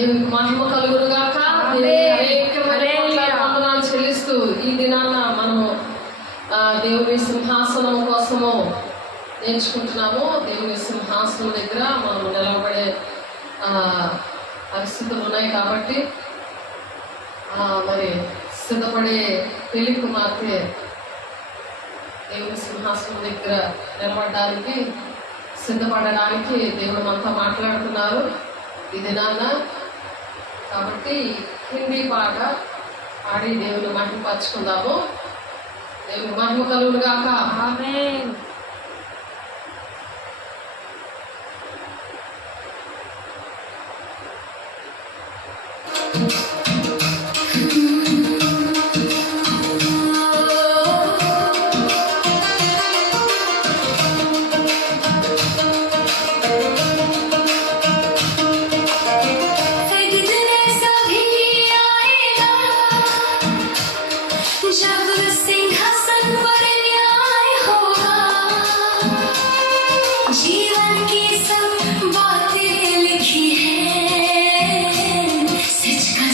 దేవునికి మహిమ కలుగును గాక. వందనాలు చెల్లిస్తూ ఈ దినాన మనము దేవుని సింహాసనం కోసము నేర్చుకుంటున్నాము. దేవుని సింహాసనం దగ్గర మనం నిలబడే పరిస్థితులు ఉన్నాయి కాబట్టి మరి సిద్ధపడే పెళ్లి కుమార్తె దేవుని సింహాసనం దగ్గర నిలబడడానికి సిద్ధపడడానికి దేవుడు మనతో మాట్లాడుతున్నారు ఈ దినాన. కాబట్టి హిందీ పాట పాడి దేవుని మహిమపరుచుకుందాము. దేవుని మహిమ కలుగును గాక. ఆమేన్. जीवन की सब बातें लिखी है, सच का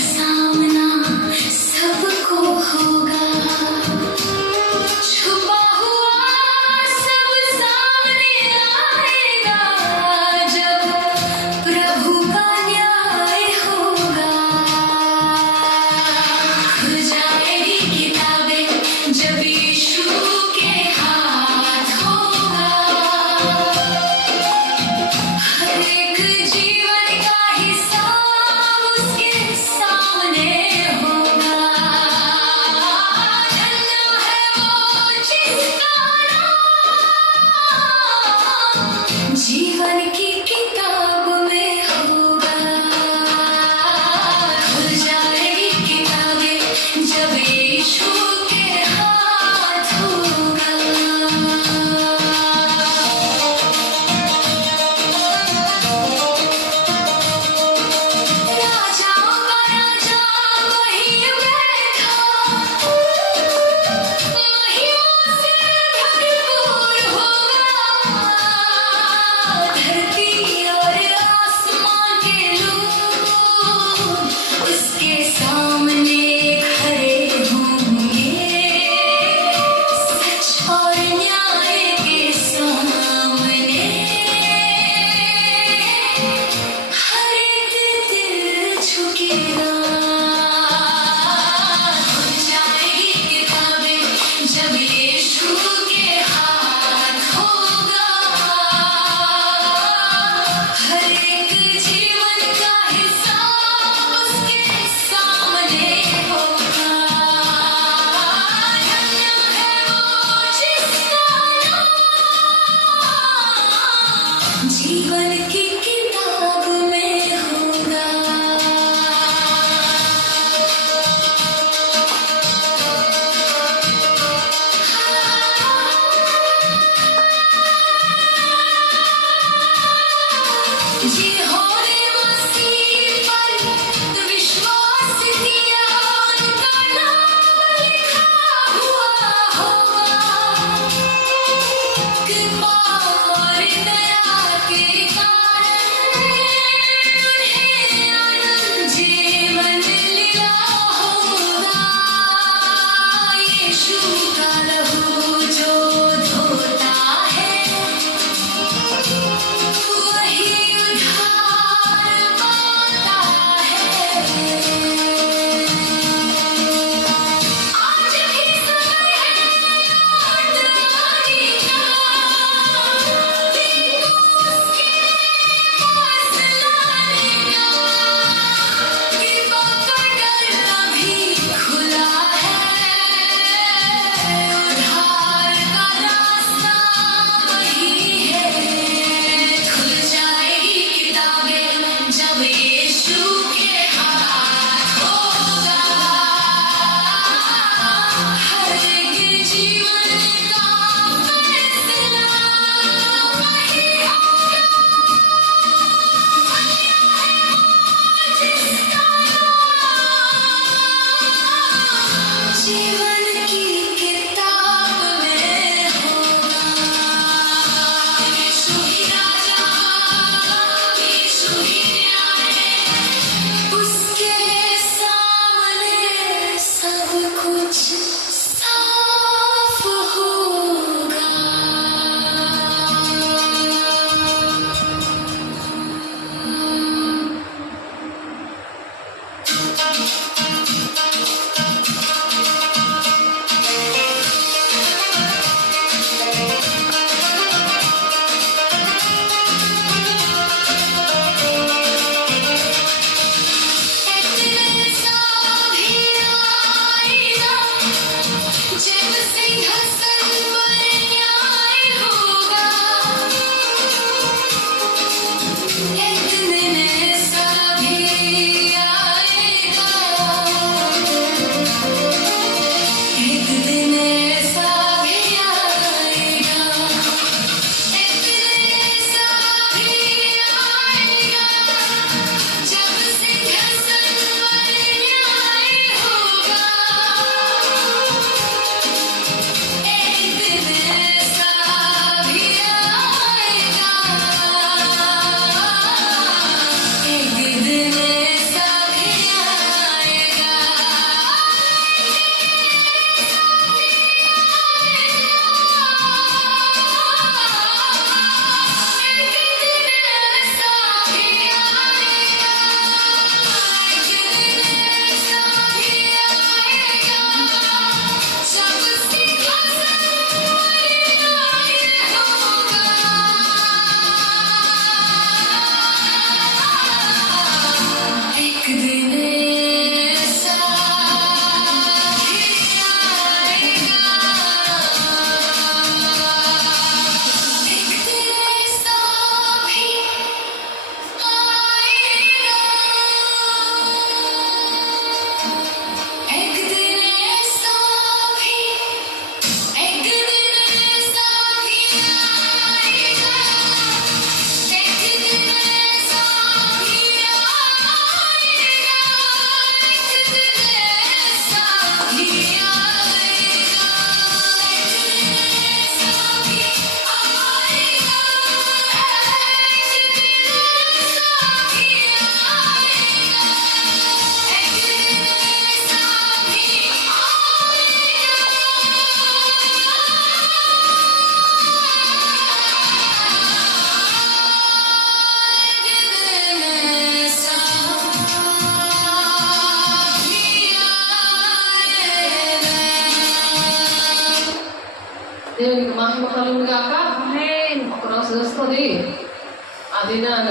దినాన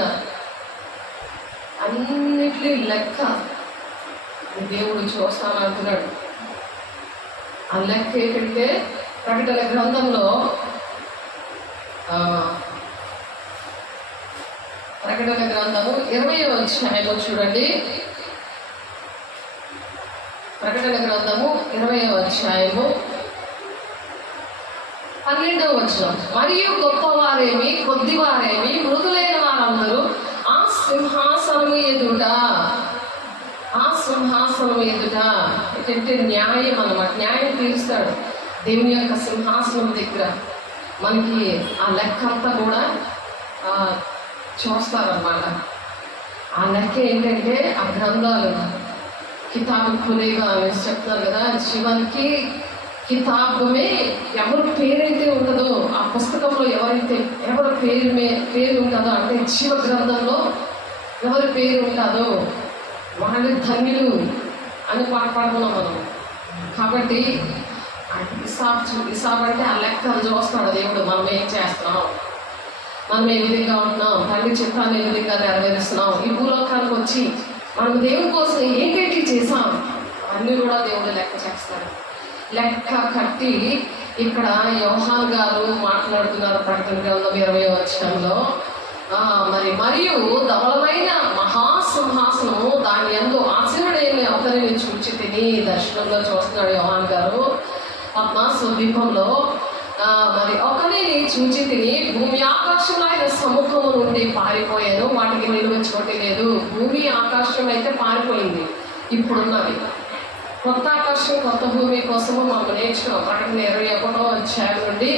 అన్నిటి లెక్క దేవుడు చూస్తానంటున్నాడు. ఆ లెక్క ఏంటంటే ప్రకటన గ్రంథంలో ప్రకటన గ్రంథము 20వ అధ్యాయంలో చూడండి. ప్రకటన గ్రంథము 20వ అధ్యాయము 12వ వచనం. మరియు గొప్పవారేమి కొద్దివారేమి మృదులైన వారందరూ ఆ సింహాసనము ఎదుట ఏంటంటే న్యాయం అన్నమాట. న్యాయం తీరుస్తాడు దేవుని యొక్క సింహాసనం దగ్గర. మనకి ఆ లెక్క అంతా కూడా చూస్తారన్నమాట. ఆ లెక్క ఏంటంటే ఆ గ్రంథాలు కితాబు ఖులేగా అనేసి చెప్తున్నారు కదా. జీవానికి కితాబమే ఎవరి పేరైతే ఉంటుందో ఆ పుస్తకంలో ఎవరి పేరు ఉంటుందో, అంటే జీవ గ్రంథంలో ఎవరి పేరు ఉంటుందో వాళ్ళు ధన్యులు అని పాడుకున్నాం మనం. కాబట్టి హిసాబ్ అంటే ఆ లెక్కలు చూస్తాడు దేవుడు. మనం ఏం చేస్తున్నాం, మనం ఏ విధంగా ఉంటున్నాం, తండ్రి చిత్తాన్ని ఏ విధంగా నెరవేరుస్తున్నాం, ఈ భూలోకానికి వచ్చి మనం దేవుని కోసం ఏంటంటే చేసాం అన్నీ కూడా దేవుడు లెక్క చేస్తాడు. లెక్క కట్టి ఇక్కడ యోహాన్ గారు మాట్లాడుతున్నారు ప్రకటన గ్రంథం 20వ వచనంలో. మరియు ధవలమైన మహాసింహాసనము దాని యందు ఆసీనుడైన ఒకరిని చూచి తిని దర్శనంలో చూస్తున్నాడు యోహాన్ గారు. పద్మాసు ద్వీపంలో మరి ఒకరిని చూచి తిని భూమి ఆకాశంలో ఆయన సముఖము నుండి పారిపోయాను, వాటికి నిలువచ్చుకోవటం లేదు. భూమి ఆకాశం అయితే పారిపోయింది. ఇప్పుడున్నది కొత్త ఆకాశం కొత్త భూమి కోసము మనం నేర్చుకున్నాం. ప్రకటన 21వ అధ్యాయం నుండి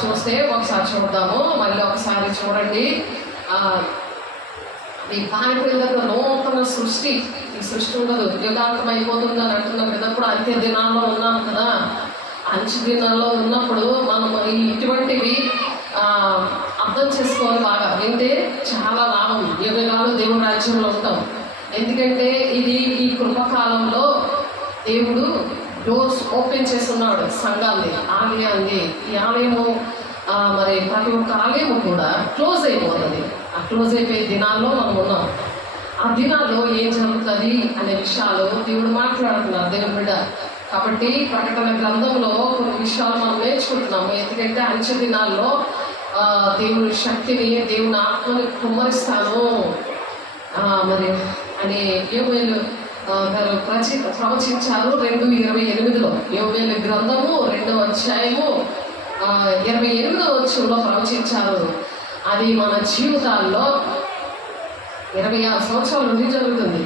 చూస్తే ఒకసారి చూద్దాము. మళ్ళీ ఒకసారి చూడండి. ఈ పారిపోయిన నూతన సృష్టి, ఈ సృష్టి ఉండదు, యుగాంతం అయిపోతుంది అని అంటున్నాం కదా. ఇప్పుడు అంత్య దినాల్లో ఉన్నాం కదా. అంచు దినాల్లో ఉన్నప్పుడు మనం ఇటువంటివి అర్థం చేసుకోవాలి బాగా. వింటే చాలా లాభం. యుగాలు దేవుని రాజ్యంలో ఉంటాం. ఎందుకంటే ఇది ఈ కృపకాలంలో దేవుడు డోర్స్ ఓపెన్ చేస్తున్నాడు సంఘాన్ని, ఆలయాన్ని. ఈ ఆలయము మరి ప్రతి ఒక్క ఆలయము కూడా క్లోజ్ అయిపోతుంది. ఆ క్లోజ్ అయిపోయే దినాల్లో మనం ఉన్నాం. ఆ దినాల్లో ఏం జరుగుతుంది అనే విషయాలు దేవుడు మాట్లాడుతున్నారు దేవుని బిడ్డ. కాబట్టి ప్రకటన గ్రంథంలో కొన్ని విషయాలు మనం నేర్చుకుంటున్నాము. ఎందుకంటే అంచె దినాల్లో దేవుని శక్తిని, దేవుని ఆత్మని కుమ్మరిస్తాను మరి అని యోవేలు గారు ప్రవచించారు 2:28లో. యోవేలు గ్రంథము 2వ అధ్యాయము 28వ వచనంలో ప్రవచించారు. అది మన జీవితాల్లో 26 సంవత్సరాల నుండి జరుగుతుంది.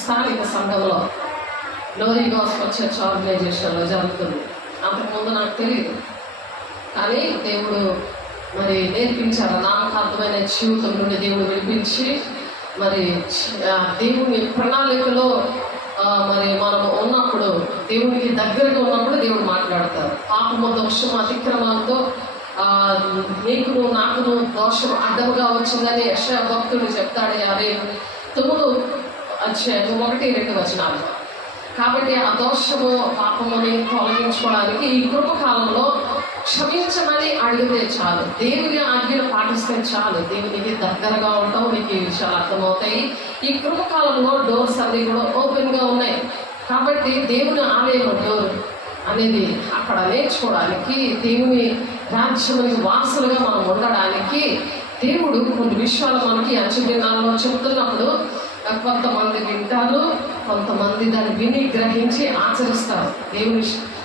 స్థానిక సంఘంలో గ్లోరీ గాస్పెల్ చర్చ్ ఆర్గనైజేషన్లో జరుగుతుంది. అంతకుముందు నాకు తెలియదు, కానీ దేవుడు మరి నేర్పించారు. నాకు అర్థమైన జీవితం నుండి దేవుడు వినిపించి మరి దేవుని ప్రణాళికలో మరి మనం ఉన్నప్పుడు, దేవునికి దగ్గరగా ఉన్నప్పుడు దేవుడు మాట్లాడతారు. పాపము, దోషం, అతిక్రమాలతో నీకును నాకును దోషం అడ్డముగా వచ్చిందని యెషయా భక్తుడు చెప్తాడు 59వ అధ్యాయం 1-2 వచనాలు. కాబట్టి ఆ దోషము, పాపముని తొలగించుకోవడానికి ఈ కృపకాలంలో క్షమించమని అడిగితే చాలు, దేవుని ఆజ్ఞను పాటిస్తే చాలు, దేవునికి దగ్గరగా ఉంటావు, నీకు ఈ విషయాలు అర్థమవుతాయి. ఈ కృపకాలంలో డోర్స్ అన్ని కూడా ఓపెన్గా ఉన్నాయి. కాబట్టి దేవుని ఆలయం డోర్ అనేది అక్కడ నేర్చుకోవడానికి, దేవుని రాజ్యానికి వారసులుగా మనం ఉండడానికి దేవుడు కొన్ని విషయాలు మనకి అంచె దినాల్లో చెప్తున్నప్పుడు కొంతమంది వింటారు, కొంతమంది దాన్ని విని గ్రహించి ఆచరిస్తారు.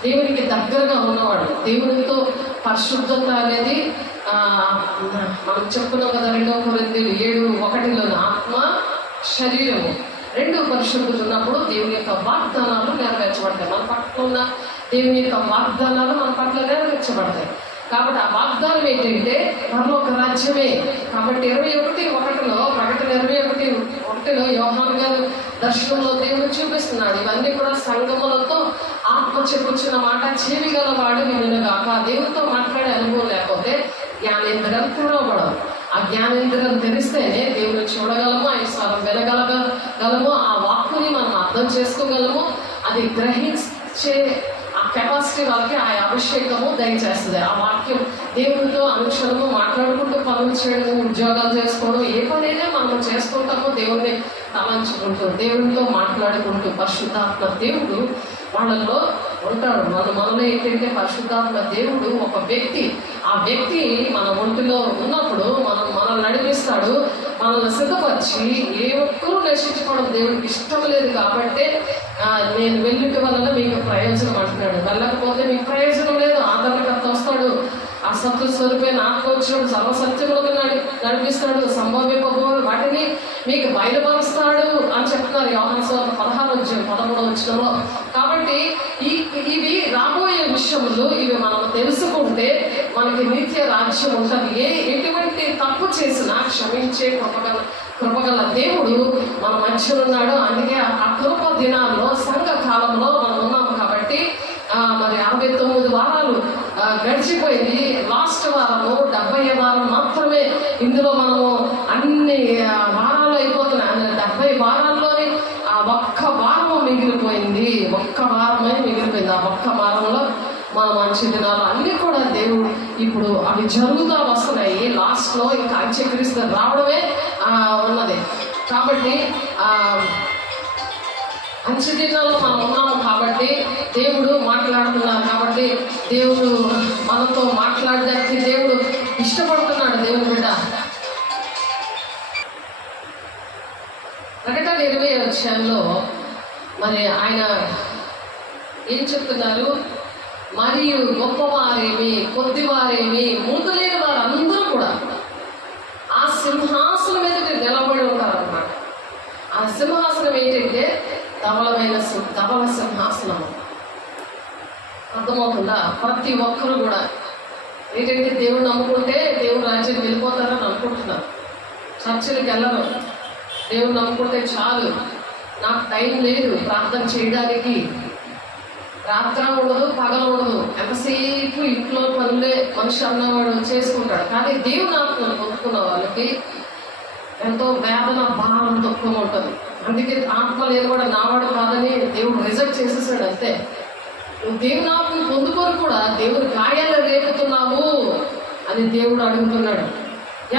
దేవునికి దగ్గరగా ఉన్నవాడు, దేవునితో పరిశుద్ధత అనేది మనం చెప్పుకున్నాం కదా. 2 కొరింథీయులు 7:1లో ఆత్మ, శరీరము 2 పరిశుద్ధులు ఉన్నప్పుడు దేవుని యొక్క వాగ్దానాలు నెరవేర్చబడతాయి. మన పట్ల ఉన్న దేవుని యొక్క వాగ్దానాలు మన పట్ల నెరవేర్చబడతాయి. కాబట్టి ఆ వాగ్దానం ఏంటంటే పరలోక రాజ్యమే. కాబట్టి 21:1లో ప్రకటన 21:1లో యోహాను గారు దర్శనంలో దేవుడు చూపిస్తున్నాడు. ఇవన్నీ కూడా సంగములతో ఆత్మ చెప్పుచ్చిన మాట చెవి గలవాడు వినుగాక. దేవుడితో మాట్లాడే అనుభవం లేకపోతే జ్ఞానేంద్రం తెరవబడదు. ఆ జ్ఞానేంద్రం తెరిస్తేనే దేవుని చూడగలము, ఆయన స్వరం వినగలగలము, ఆ వాక్కుని మనం అర్థం చేసుకోగలము. అది గ్రహించే ఆ కెపాసిటీ వాళ్ళకి ఆ అభిషేకము దయచేస్తుంది. ఆ వాక్యం దేవుడితో అనుక్షణము మాట్లాడుకుంటూ పనులు చేయడం, ఉద్యోగాలు చేసుకోవడం, ఏ పనైనా మనం చేసుకుంటామో దేవుడిని తలంచుకుంటూ దేవుడితో మాట్లాడుకుంటూ పరిశుద్ధాత్మ దేవుడు వాళ్ళల్లో ఉంటాడు. మనలో ఏంటంటే పరిశుద్ధాత్మ దేవుడు ఒక వ్యక్తి, ఆ వ్యక్తి మన ఒంటిలో ఉన్నప్పుడు మనల్ని నడిపిస్తాడు, మనల్ని సిద్ధపరిచి ఏ ఒక్కరూ నశించుకోవడం దేవుడికి ఇష్టం లేదు. కాబట్టి నేను వెళ్ళుట వలన మీకు ప్రయోజనం అంటున్నాడు. వెళ్ళకపోతే మీకు ప్రయోజనం లేదు. ఆదరణకర్త వస్తాడు, ఆ సత్య స్వరూపైన ఆత్మ వచ్చినప్పుడు సర్వసత్యములకు నడిపిస్తాడు, సంభవింపబో వాటిని మీకు బయలుపరుస్తాడు అని చెప్తున్నారు యోహాను సువార్త 16:13 కాబట్టి ఇవి రాబోయే విషయములు, ఇవి మనం తెలుసుకుంటే మనకి నిత్య రాజ్యం ఉంటుంది. ఎటువంటి తప్పు చేసినా క్షమించే కృపగల దేవుడు మన మధ్యలో ఉన్నాడు. అందుకే ఆ కృప దినాల్లో సంఘ కాలంలో మనం ఉన్నాము. కాబట్టి మరి 69 వారాలు గడిచిపోయింది. లాస్ట్ వారము 70వ వారం మాత్రమే. ఇందులో మనము అన్ని వారాలు అయిపోతున్నాయి. 70 వారాల్లోని ఆ ఒక్క వారము మిగిలిపోయింది. ఒక్క వారమే మిగిలిపోయింది. ఆ ఒక్క వారంలో మన మంచి దినాలు అన్నీ కూడా దేవుడు ఇప్పుడు అవి జరుగుతూ వస్తున్నాయి. లాస్ట్లో ఇంకా అంత్యక్రీస్తు రావడమే ఉన్నది. కాబట్టి మంచి దినాల్లో మనం ఉన్నాము. కాబట్టి దేవుడు మాట్లాడుతున్నారు. కాబట్టి దేవుడు మనతో మాట్లాడడానికి దేవుడు ఇష్టపడుతున్నాడు. దేవుని బిడ్డ ప్రకటన 20 మరి ఆయన ఏం చెప్తున్నారు? మరియు గొప్పవారేమి కొద్దివారేమి ముందు లేని వారందరూ కూడా ఆ సింహాసనం మీద నిలబడి ఉంటారన్నమాట. ఆ సింహాసనం ఏంటంటే ధవల సింహాసనం. అర్థమవుతుందా? ప్రతి ఒక్కరు కూడా ఏంటంటే దేవుడు నమ్ముకుంటే దేవుడు రాజ్యానికి వెళ్ళిపోతారని అనుకుంటున్నారు. చర్చలకు వెళ్ళరు. దేవుడు నమ్ముకుంటే చాలు, నాకు టైం లేదు ప్రార్థన చేయడానికి. రాత్ర ఉండదు, పగలు ఉండదు, ఎంతసేపు ఇంట్లో పనులే మనిషి అన్నవాడు చేసుకుంటాడు. కానీ దేవుని ఆత్మను పొందుకున్న వాళ్ళకి ఎంతో వేదన భారం దుఃఖం ఉంటుంది. అందుకే ఆత్మ లేదు కూడా నావాడు కాదని దేవుడు రిజెక్ట్ చేసేసాడు. అంతే. నువ్వు దేవుని ఆత్మను పొందుకొని కూడా దేవుని గాయాలు రేపుతున్నావు అని దేవుడు అడుగుతున్నాడు.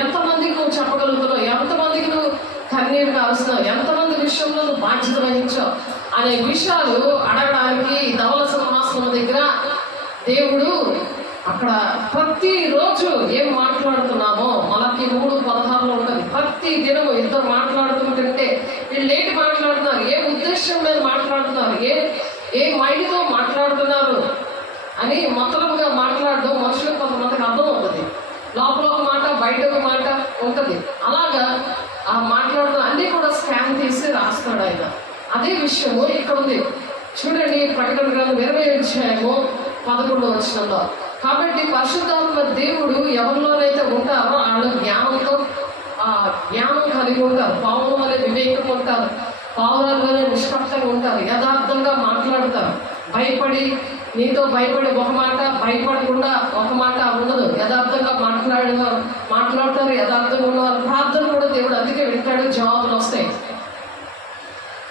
ఎంతమందికి నువ్వు చెప్పగలుగుతున్నావు? ఎంతమందికి నువ్వు కన్నీరు కావస్తున్నావు? ఎంతమంది విషయంలో నువ్వు బాధ్యత వహించావు అనే విషయాలు అడగడానికి ధవల సింహాసనం దగ్గర దేవుడు అక్కడ ప్రతిరోజు ఏం మాట్లాడుతున్నామో మలకి 3:16 ఉంటుంది. ప్రతి దినము ఇద్దరు మాట్లాడుతుంటే వీళ్ళు ఏంటి మాట్లాడుతున్నారు, ఏ ఉద్దేశం మీద మాట్లాడుతున్నారు, ఏ మైండ్తో మాట్లాడుతున్నారు అని మొత్తముగా మాట్లాడడం మనుషులకు కొంతమందికి అర్థం అవుతుంది. లోపల ఒక మాట బయట ఒక మాట ఉంటుంది. అలాగా ఆ మాట్లాడుతున్న అన్నీ కూడా స్కాన్ తీసి రాస్తాడు ఆయన. అదే విషయము ఇక్కడ ఉంది. చూడండి, ప్రకటన గ్రంథం 20:11 కాబట్టి పరిశుద్ధాత్మ దేవుడు ఎవరిలోనైతే ఉంటారో వాళ్ళు జ్ఞానం కలిగి ఉంటారు, పావుల వలె వివేకం ఉంటారు, పావురాల వలె నిష్పక్షంగా ఉంటారు, యథార్థంగా మాట్లాడతారు. నీతో భయపడి ఒక మాట, భయపడకుండా ఒక మాట ఉండదు. యథార్థంగా మాట్లాడతారు. యథార్థంగా ఉన్నవారు ప్రార్థన కూడా దేవుడు అందుకే వింటాడు, జవాబులు వస్తాయి.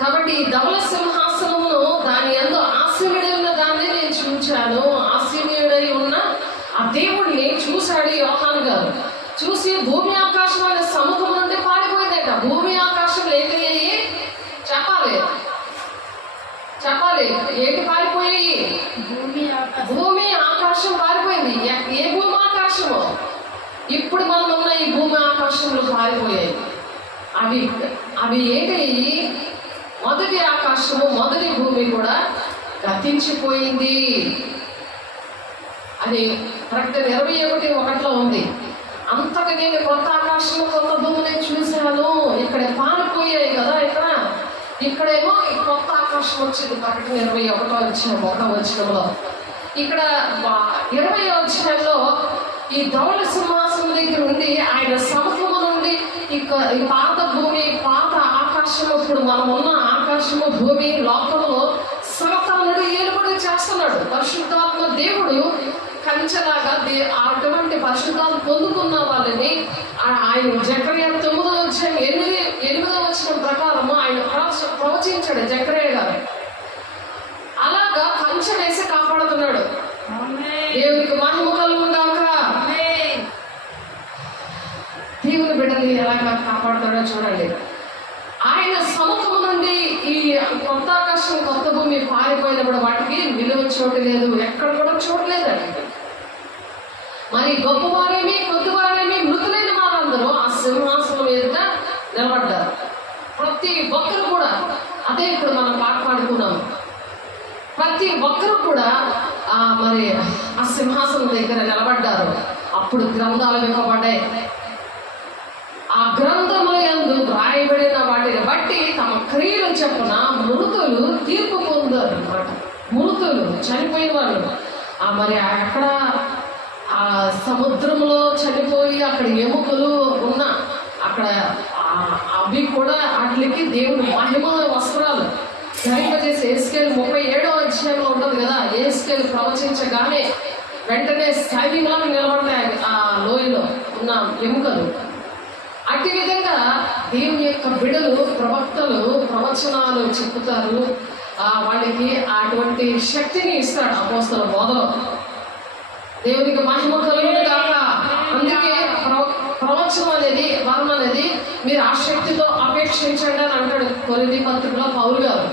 కాబట్టి ఈ ధవల సింహాసనమును దాని యందు ఆసీనుడై ఉన్న దాన్ని నేను చూచాను. ఆసీనుడై ఉన్న ఆ దేవుడిని చూశాడు యోహాను గారు. చూసి భూమి ఆకాశం అనే సముఖం నుండి పారిపోయిందట. భూమి ఆకాశం ఏంటయ్యాయి? చెప్పాలి ఏంటి పారిపోయాయి? భూమి ఆకాశం పారిపోయింది. ఏ భూమి ఆకాశము? ఇప్పుడు మనం ఉన్న ఈ భూమి ఆకాశంలో పారిపోయాయి. అవి ఏంటయ్యి? మొదటి ఆకాశము మొదటి భూమి కూడా గతించిపోయింది అని ప్రకటన 21:1 ఉంది. అంతగా నేను కొత్త ఆకాశము కొత్త భూమిని చూశాను. ఇక్కడ పారిపోయాయి కదా. ఇక్కడేమో కొత్త ఆకాశం వచ్చింది. ప్రకటన 21:1 ఇక్కడ 20వ ఈ ధవల సింహాసనం దగ్గర ఉండి ఆయన సముఖము నుండి ఈ పాత భూమి పాత ఆకాశము, ఇప్పుడు మనం ఉన్న ఆకాశము భూమి లోకంలో సాతానుడు ఏలుబడి చేస్తున్నాడు. పరిశుద్ధాత్మ దేవుడు కంచెలాగా అటువంటి పరిశుద్ధాత్మ పొందుకున్న వాళ్ళని ఆయన జకర్యా 9:8 ప్రకారము ఆయన ప్రవచించాడు జకర్యా గారు. అలాగా కంచె వేసి కాపాడుతున్నాడు. దేవునికి మహిమ కలుగును గాక. దేవుని బిడ్డల్ని ఎలాగా కాపాడుతాడో చూడండి. ఆయన సముఖము నుండి ఈ కొత్త ఆకాశం కొత్త భూమి పారిపోయినప్పుడు వాటికి నిలువ చోటు లేదు, ఎక్కడ కూడా చోటు లేదండి. మరి గొప్పవారేమి కొద్దివారేమి మృతులైన వారందరూ ఆ సింహాసనం మీద నిలబడ్డారు. ప్రతి ఒక్కరు కూడా అదే ఇప్పుడు మనం పాట పాడుకున్నాము. ప్రతి ఒక్కరు కూడా మరి ఆ సింహాసనం దగ్గర నిలబడ్డారు. అప్పుడు గ్రంథాలు విప్పబడ్డాయి. ఆ గ్రంథముల యందు వ్రాయబడిన వాటిని బట్టి తమ క్రియలు చెప్పున మృతులు తీర్పు పొందారు అన్నమాట. మృతులు చనిపోయిన వాళ్ళు మరి అక్కడ ఆ సముద్రంలో చనిపోయి అక్కడ ఎముకలు ఉన్న అక్కడ అవి కూడా వాటికి దేవుడు మహిమ వస్త్రాలు ధరింపజేసి ఎస్కేల్ 37వ అధ్యాయంలో ఉంటుంది కదా. ఎస్కేల్ ప్రవచించగానే వెంటనే సైన్యంలో నిలబడతాయి ఆ లోయలో ఉన్న ఎముకలు. అట్టి విధంగా దేవుని యొక్క బిడ్డలు ప్రవక్తలు ప్రవచనాలు చెప్పుతారు. వాళ్ళకి అటువంటి శక్తిని ఇస్తాడు అపోస్తల బోధలో. దేవునికి మహిమ కలుగును గాక. అందుకే ప్రవచనం అనేది వరం అనేది మీరు ఆ శక్తితో అపేక్షించండి అని అంటాడు కొరింథీ పత్రికలో పౌలు గారు.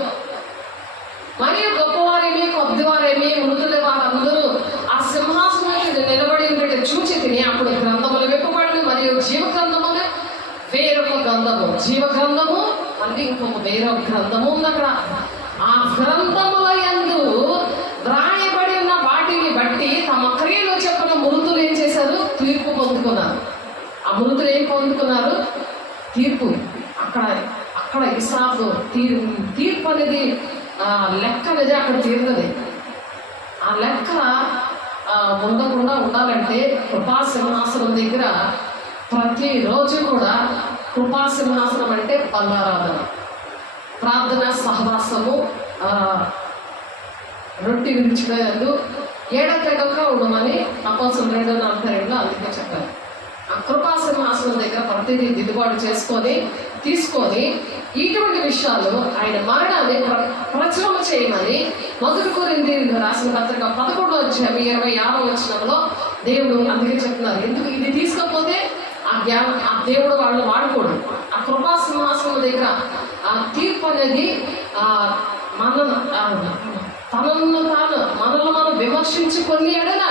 మరియు గొప్పవారేమి కొద్దివారేమి మృతుల వారందరూ ఆ సింహాసనం నిలబడి చూచి తిని అప్పుడు గ్రంథములు విప్పబడి మరియు జీవ గ్రంథములు వేరొక గ్రంథము, జీవ గ్రంథము మళ్ళీ ఇంకొక వేరొక గ్రంథము ఉంది అక్కడ. ఆ గ్రంథముల యందు వ్రాయబడి ఉన్న వాటిని బట్టి తమ క్రియలు చెప్పిన మృతులు ఏం చేశారు? తీర్పు పొందుకున్నారు. ఆ మృతులు ఏం పొందుకున్నారు? తీర్పు. అక్కడ హిసాబు తీర్పు అనేది లెక్క అనేది అక్కడ తీరుతుంది. ఆ లెక్క ఉండకుండా ఉండాలంటే కృపాసింహాసనం దగ్గర ప్రతిరోజు కూడా కృపాసింహాసనం అంటే బల్లారాధన, ప్రార్థన, సహవాసము, రొట్టి విరుచుకోలేదు ఏడొక్క ఉండమని అపోస్తలుల 2:42 అందుకే చెప్పారు. ఆ కృపాసింహాసనం దగ్గర ప్రతిదీ దిద్దుబాటు తీసుకొని ఇటువంటి విషయాలు ఆయన మరణాన్ని ప్రచురణ చేయమని 1 కొరింథీయులకు రాసిన పత్రిక 11వ అధ్యాయం 26వ వచనంలో దేవుడు అందుకే చెప్తున్నారు. ఎందుకు ఇది తీసుకోకపోతే ఆ దేవుడు వాళ్ళు వాడుకోడు. ఆ కృపాసింహాసనం దగ్గర ఆ తీర్పు అనేది మనల్ని మనం విమర్శించుకొని ఎడల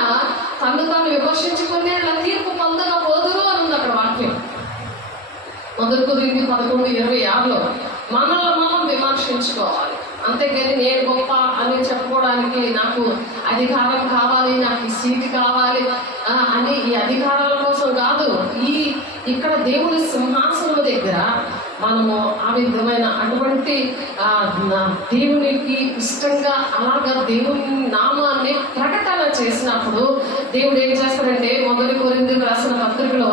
తాను విమర్శించుకొని ఎడల తీర్పు పొందకపోదురు అని ఉంది అక్కడ వాక్యం. 1 కొరింథీ 11:26లో మనల్ని మనం విమర్శించుకోవాలి. అంతేగాని నేను గొప్ప అని చెప్పుకోవడానికి నాకు అధికారం కావాలి, నాకు ఈ సీటు కావాలి అని ఈ అధికారాల కోసం కాదు. ఇక్కడ దేవుని సింహాసనం దగ్గర మనము ఆ విధమైన అటువంటి దేవునికి ఇష్టంగా అలాగా దేవుని నామాన్ని ప్రకటన చేసినప్పుడు దేవుడు ఏం చేస్తాడంటే 1 కొరింథీ రాసిన పత్రికలో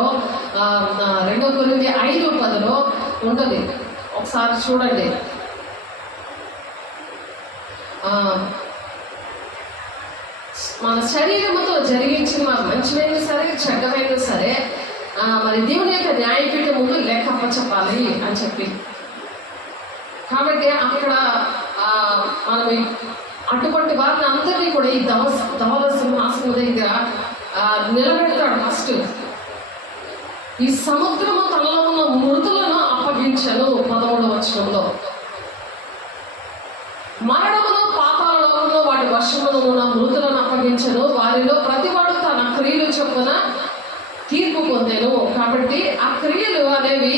2 కొరింథీ 5:10లో ఉంటుంది. ఒకసారి చూడండి. మన శరీరముతో జరిగించిన మంచివైనా సరే చెడ్డమైనా సరే మరి దేవుని యొక్క న్యాయపీఠం ముందు లెక్క అప్పచెప్పాలి అని చెప్పి. కాబట్టి అక్కడ మనం అటువంటి వారిని అందరినీ కూడా ఈ ధవల సింహాసనం దగ్గర నిలబెడతాడు. ఫస్ట్ ఈ సముద్రము తనలో ఉన్న మృతులను అప్పగించను 13వ వచనంలో. మరణమును పాతాళ లోకంలో వాటి వర్షములో ఉన్న మృతులను అప్పగించను, వారిలో ప్రతివాడు తన క్రియలు చొప్పున తీర్పు పొందాను. కాబట్టి ఆ క్రియలు అనేవి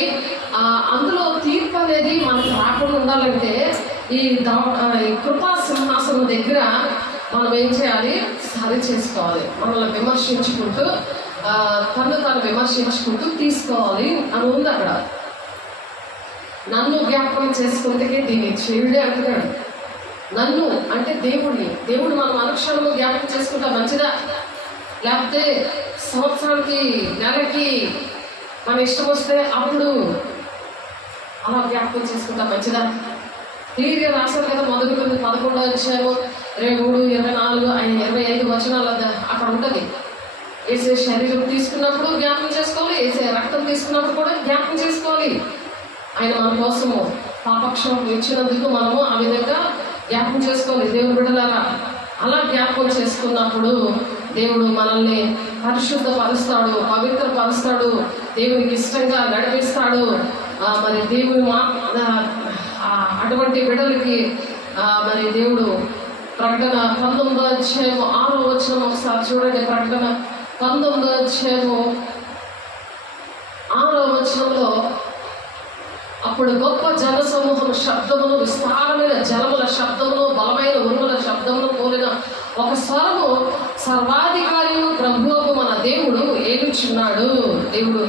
అందులో తీర్పు అనేది మనకు రాకుండా ఉండాలంటే ఈ కృపా సింహాసనం దగ్గర మనం ఏం చేయాలి? సరి చేసుకోవాలి. మనల్ని విమర్శించుకుంటూ తాను విమర్శించుకుంటూ తీసుకోవాలి అని ఉంది అక్కడ. నన్ను జ్ఞాపకం చేసుకుంటే దీన్ని చేయుడే అంటున్నాడు. నన్ను అంటే దేవుడు మనం అనుక్షణము జ్ఞాపకం చేసుకుంటా మంచిదా? లేకపోతే సంవత్సరానికి నెలకి మన ఇష్టం వస్తే అప్పుడు అలా జ్ఞాపకం చేసుకుంటా మంచిదా? క్లియర్గా రాశారు కదా. 1 కొరింథీ 11వ అధ్యాయం 23, 24, 25 వచనాలు అక్కడ ఉంటుంది. ఏసే శరీరం తీసుకున్నప్పుడు జ్ఞాపకం చేసుకోవాలి, ఏసే రక్తం తీసుకున్నప్పుడు కూడా జ్ఞాపకం చేసుకోవాలి. ఆయన మన కోసము పాపక్షం ఇచ్చినందుకు మనము ఆ విధంగా జ్ఞాపకం చేసుకోవాలి. దేవుని బిడ్డలారా అలా జ్ఞాపకం చేసుకున్నప్పుడు దేవుడు మనల్ని పరిశుద్ధపరుస్తాడు, పవిత్రపరుస్తాడు, దేవునికి ఇష్టంగా నడిపిస్తాడు. మరి దేవుని అటువంటి బిడ్డలకి మరి దేవుడు ప్రకటన 19:6 ఒకసారి చూడండి. ప్రకటన 19:6 అప్పుడు గొప్ప జన సమూహం శబ్దమును, విస్తారమైన జలముల శబ్దమును, బలమైన ఉరుముల శబ్దమును పోలిన ఒక స్వరము, సర్వాధికారియు ప్రభువు మన దేవుడు ఏలుచున్నాడు. దేవుడు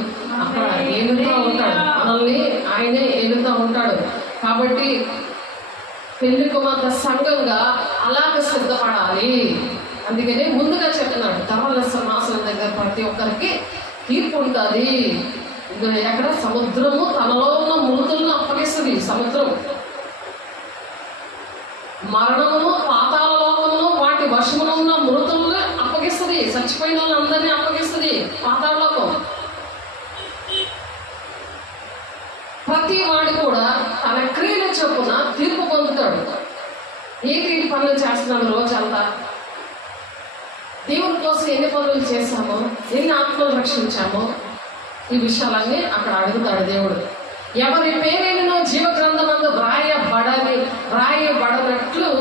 అక్కడ ఏలుతా ఉంటాడు, మనల్ని ఆయనే ఏలుతా ఉంటాడు. కాబట్టి పెళ్లి కుమార్తె సంఘంగా అలాగ సిద్ధపడాలి. అందుకనే ముందుగా చెప్తున్నాడు, ధర్మశాస్త్రం దగ్గర ప్రతి ఒక్కరికి తీర్పు ఉంటుంది. ఎక్కడ సముద్రము తనలో ఉన్న మృతులను అప్పగిస్తుంది. సముద్రం మరణమును, పాతాళ లోకమును, వాటి వశమున ఉన్న మృతులను అప్పగిస్తుంది. చచ్చిపోయిన వాళ్ళందరినీ అప్పగిస్తుంది పాతాళ లోకం. ప్రతి వాడు కూడా తన క్రియల చొప్పున తీర్పు పొందుతాడు. ఏంటి పనులు చేస్తున్నాము రోజంతా? దేవుని కోసం ఎన్ని పనులు చేశామో, ఎన్ని ఆత్మలు రక్షించామో, ఈ విషయాలన్నీ అక్కడ అడుగుతాడు దేవుడు. ఎవరి పేరైనను జీవగ్రంథమందు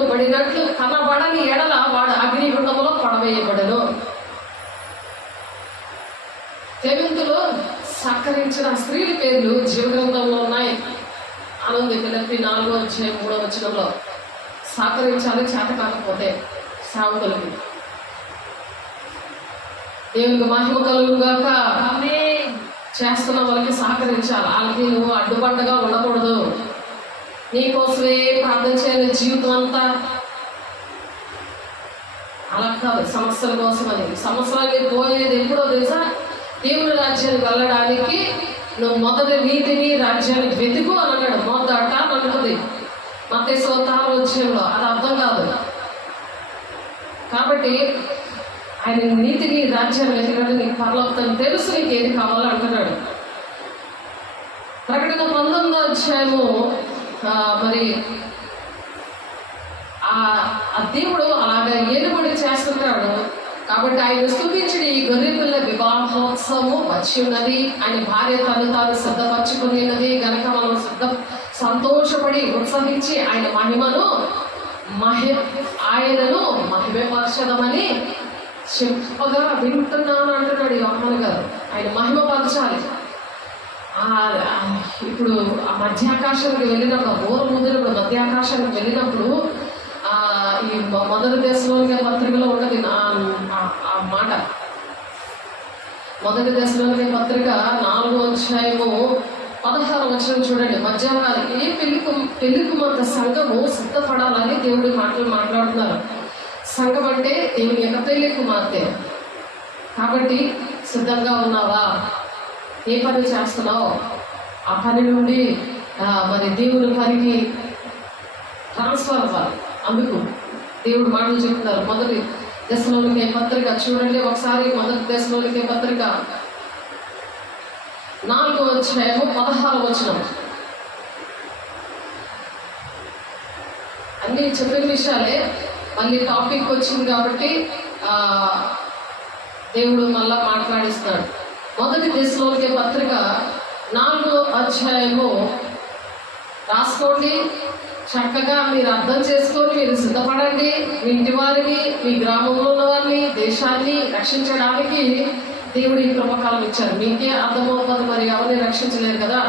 బడినట్లు కనబడని ఎడల వాడు అగ్నిగుండములో పడవేయబడను. తెగుంతులో సహకరించిన స్త్రీల పేర్లు జీవగ్రంథంలో ఉన్నాయి. ఆనంది ఫిలిప్పీ 4:3 సహకరించాలి, చేత కాకపోతే సావుకులకి. దేవునికి మహిమ కలుగుగాక. చేస్తున్న వాళ్ళకి సహకరించాలి. వాళ్ళకి నువ్వు అడ్డుపడ్డగా ఉండకూడదు. నీకోసమే ప్రార్థన చేయని జీవితం అంతా అలా కాదు. సమస్యల కోసం అని సంవత్సరాలకి పోయేది ఎప్పుడో తెలుసా? దేవుని రాజ్యానికి వెళ్ళడానికి నువ్వు మొదటి నీతిని రాజ్యాన్ని వెతుకు అని అన్నాడు. మొదట అనుకుంది మత్తయి 6:6 అది అర్థం కాదు. కాబట్టి ఆయన నీతిని రాజ్యాన్ని వెతకడం నీకు పర్లోకం తెలుసు, నీకు ఏది కావాలో అంటున్నాడు. ప్రకటన 19 మరి ఆ దేవుడు అలాగా ఏలుబడి చేస్తున్నాడు. కాబట్టి ఆయన స్తుతించి ఈ గొర్రె పిల్ల వివాహోత్సవం వచ్చి ఉన్నది, ఆయన భార్య తాను సిద్ధపరచుకుని ఉన్నది గనక మనం సంతోషపడి ఉత్సహించి ఆయనను మహిమపరచదమని చెప్పగా వింటున్నాను అంటున్నాడు యోహాను గారు. ఆయన మహిమపరచాలి. ఇప్పుడు ఆ మధ్యాకాశానికి వెళ్ళినప్పుడు, ఊరు ముందునప్పుడు మధ్యాకాశానికి వెళ్ళినప్పుడు ఈ మొదటి దశలోనికే పత్రికలో ఉన్నది ఆ మాట. మొదటి దశలోనికే పత్రిక 4:16 చూడండి. మధ్యాహ్నం ఏ పెళ్లి కుమార్తె సంఘము సిద్ధపడాలని దేవుడి మాటలు మాట్లాడుతున్నారు. సంఘం అంటే దేవుని యొక్క పెళ్లి కుమార్తె. కాబట్టి సిద్ధంగా ఉన్నావా? ఏ పని చేస్తున్నావు? ఆ పని నుండి మరి దేవుని పనికి ట్రాన్స్ఫర్ అవ్వాలి. అందుకు దేవుడు మాటలు చెప్తున్నారు. మొదటి దశలోనికే పత్రిక చూడండి ఒకసారి. మొదటి దశలోనికే పత్రిక 4:16 అన్ని చెప్పిన విషయాలే. మళ్ళీ టాపిక్ వచ్చింది కాబట్టి దేవుడు మళ్ళా మాట్లాడిస్తాడు. మొదటి దశలోనికే పత్రిక 4:16 రాసుకోండి. చక్కగా మీరు అర్థం చేసుకొని మీరు సిద్ధపడండి. మీ ఇంటి వారిని, మీ గ్రామంలో ఉన్న వారిని, దేశాన్ని రక్షించడానికి దేవుడు ఈ కృపకాలం ఇచ్చారు. మీకే అర్థమవుతుంది. మరి ఎవరిని రక్షించలేరు కదా.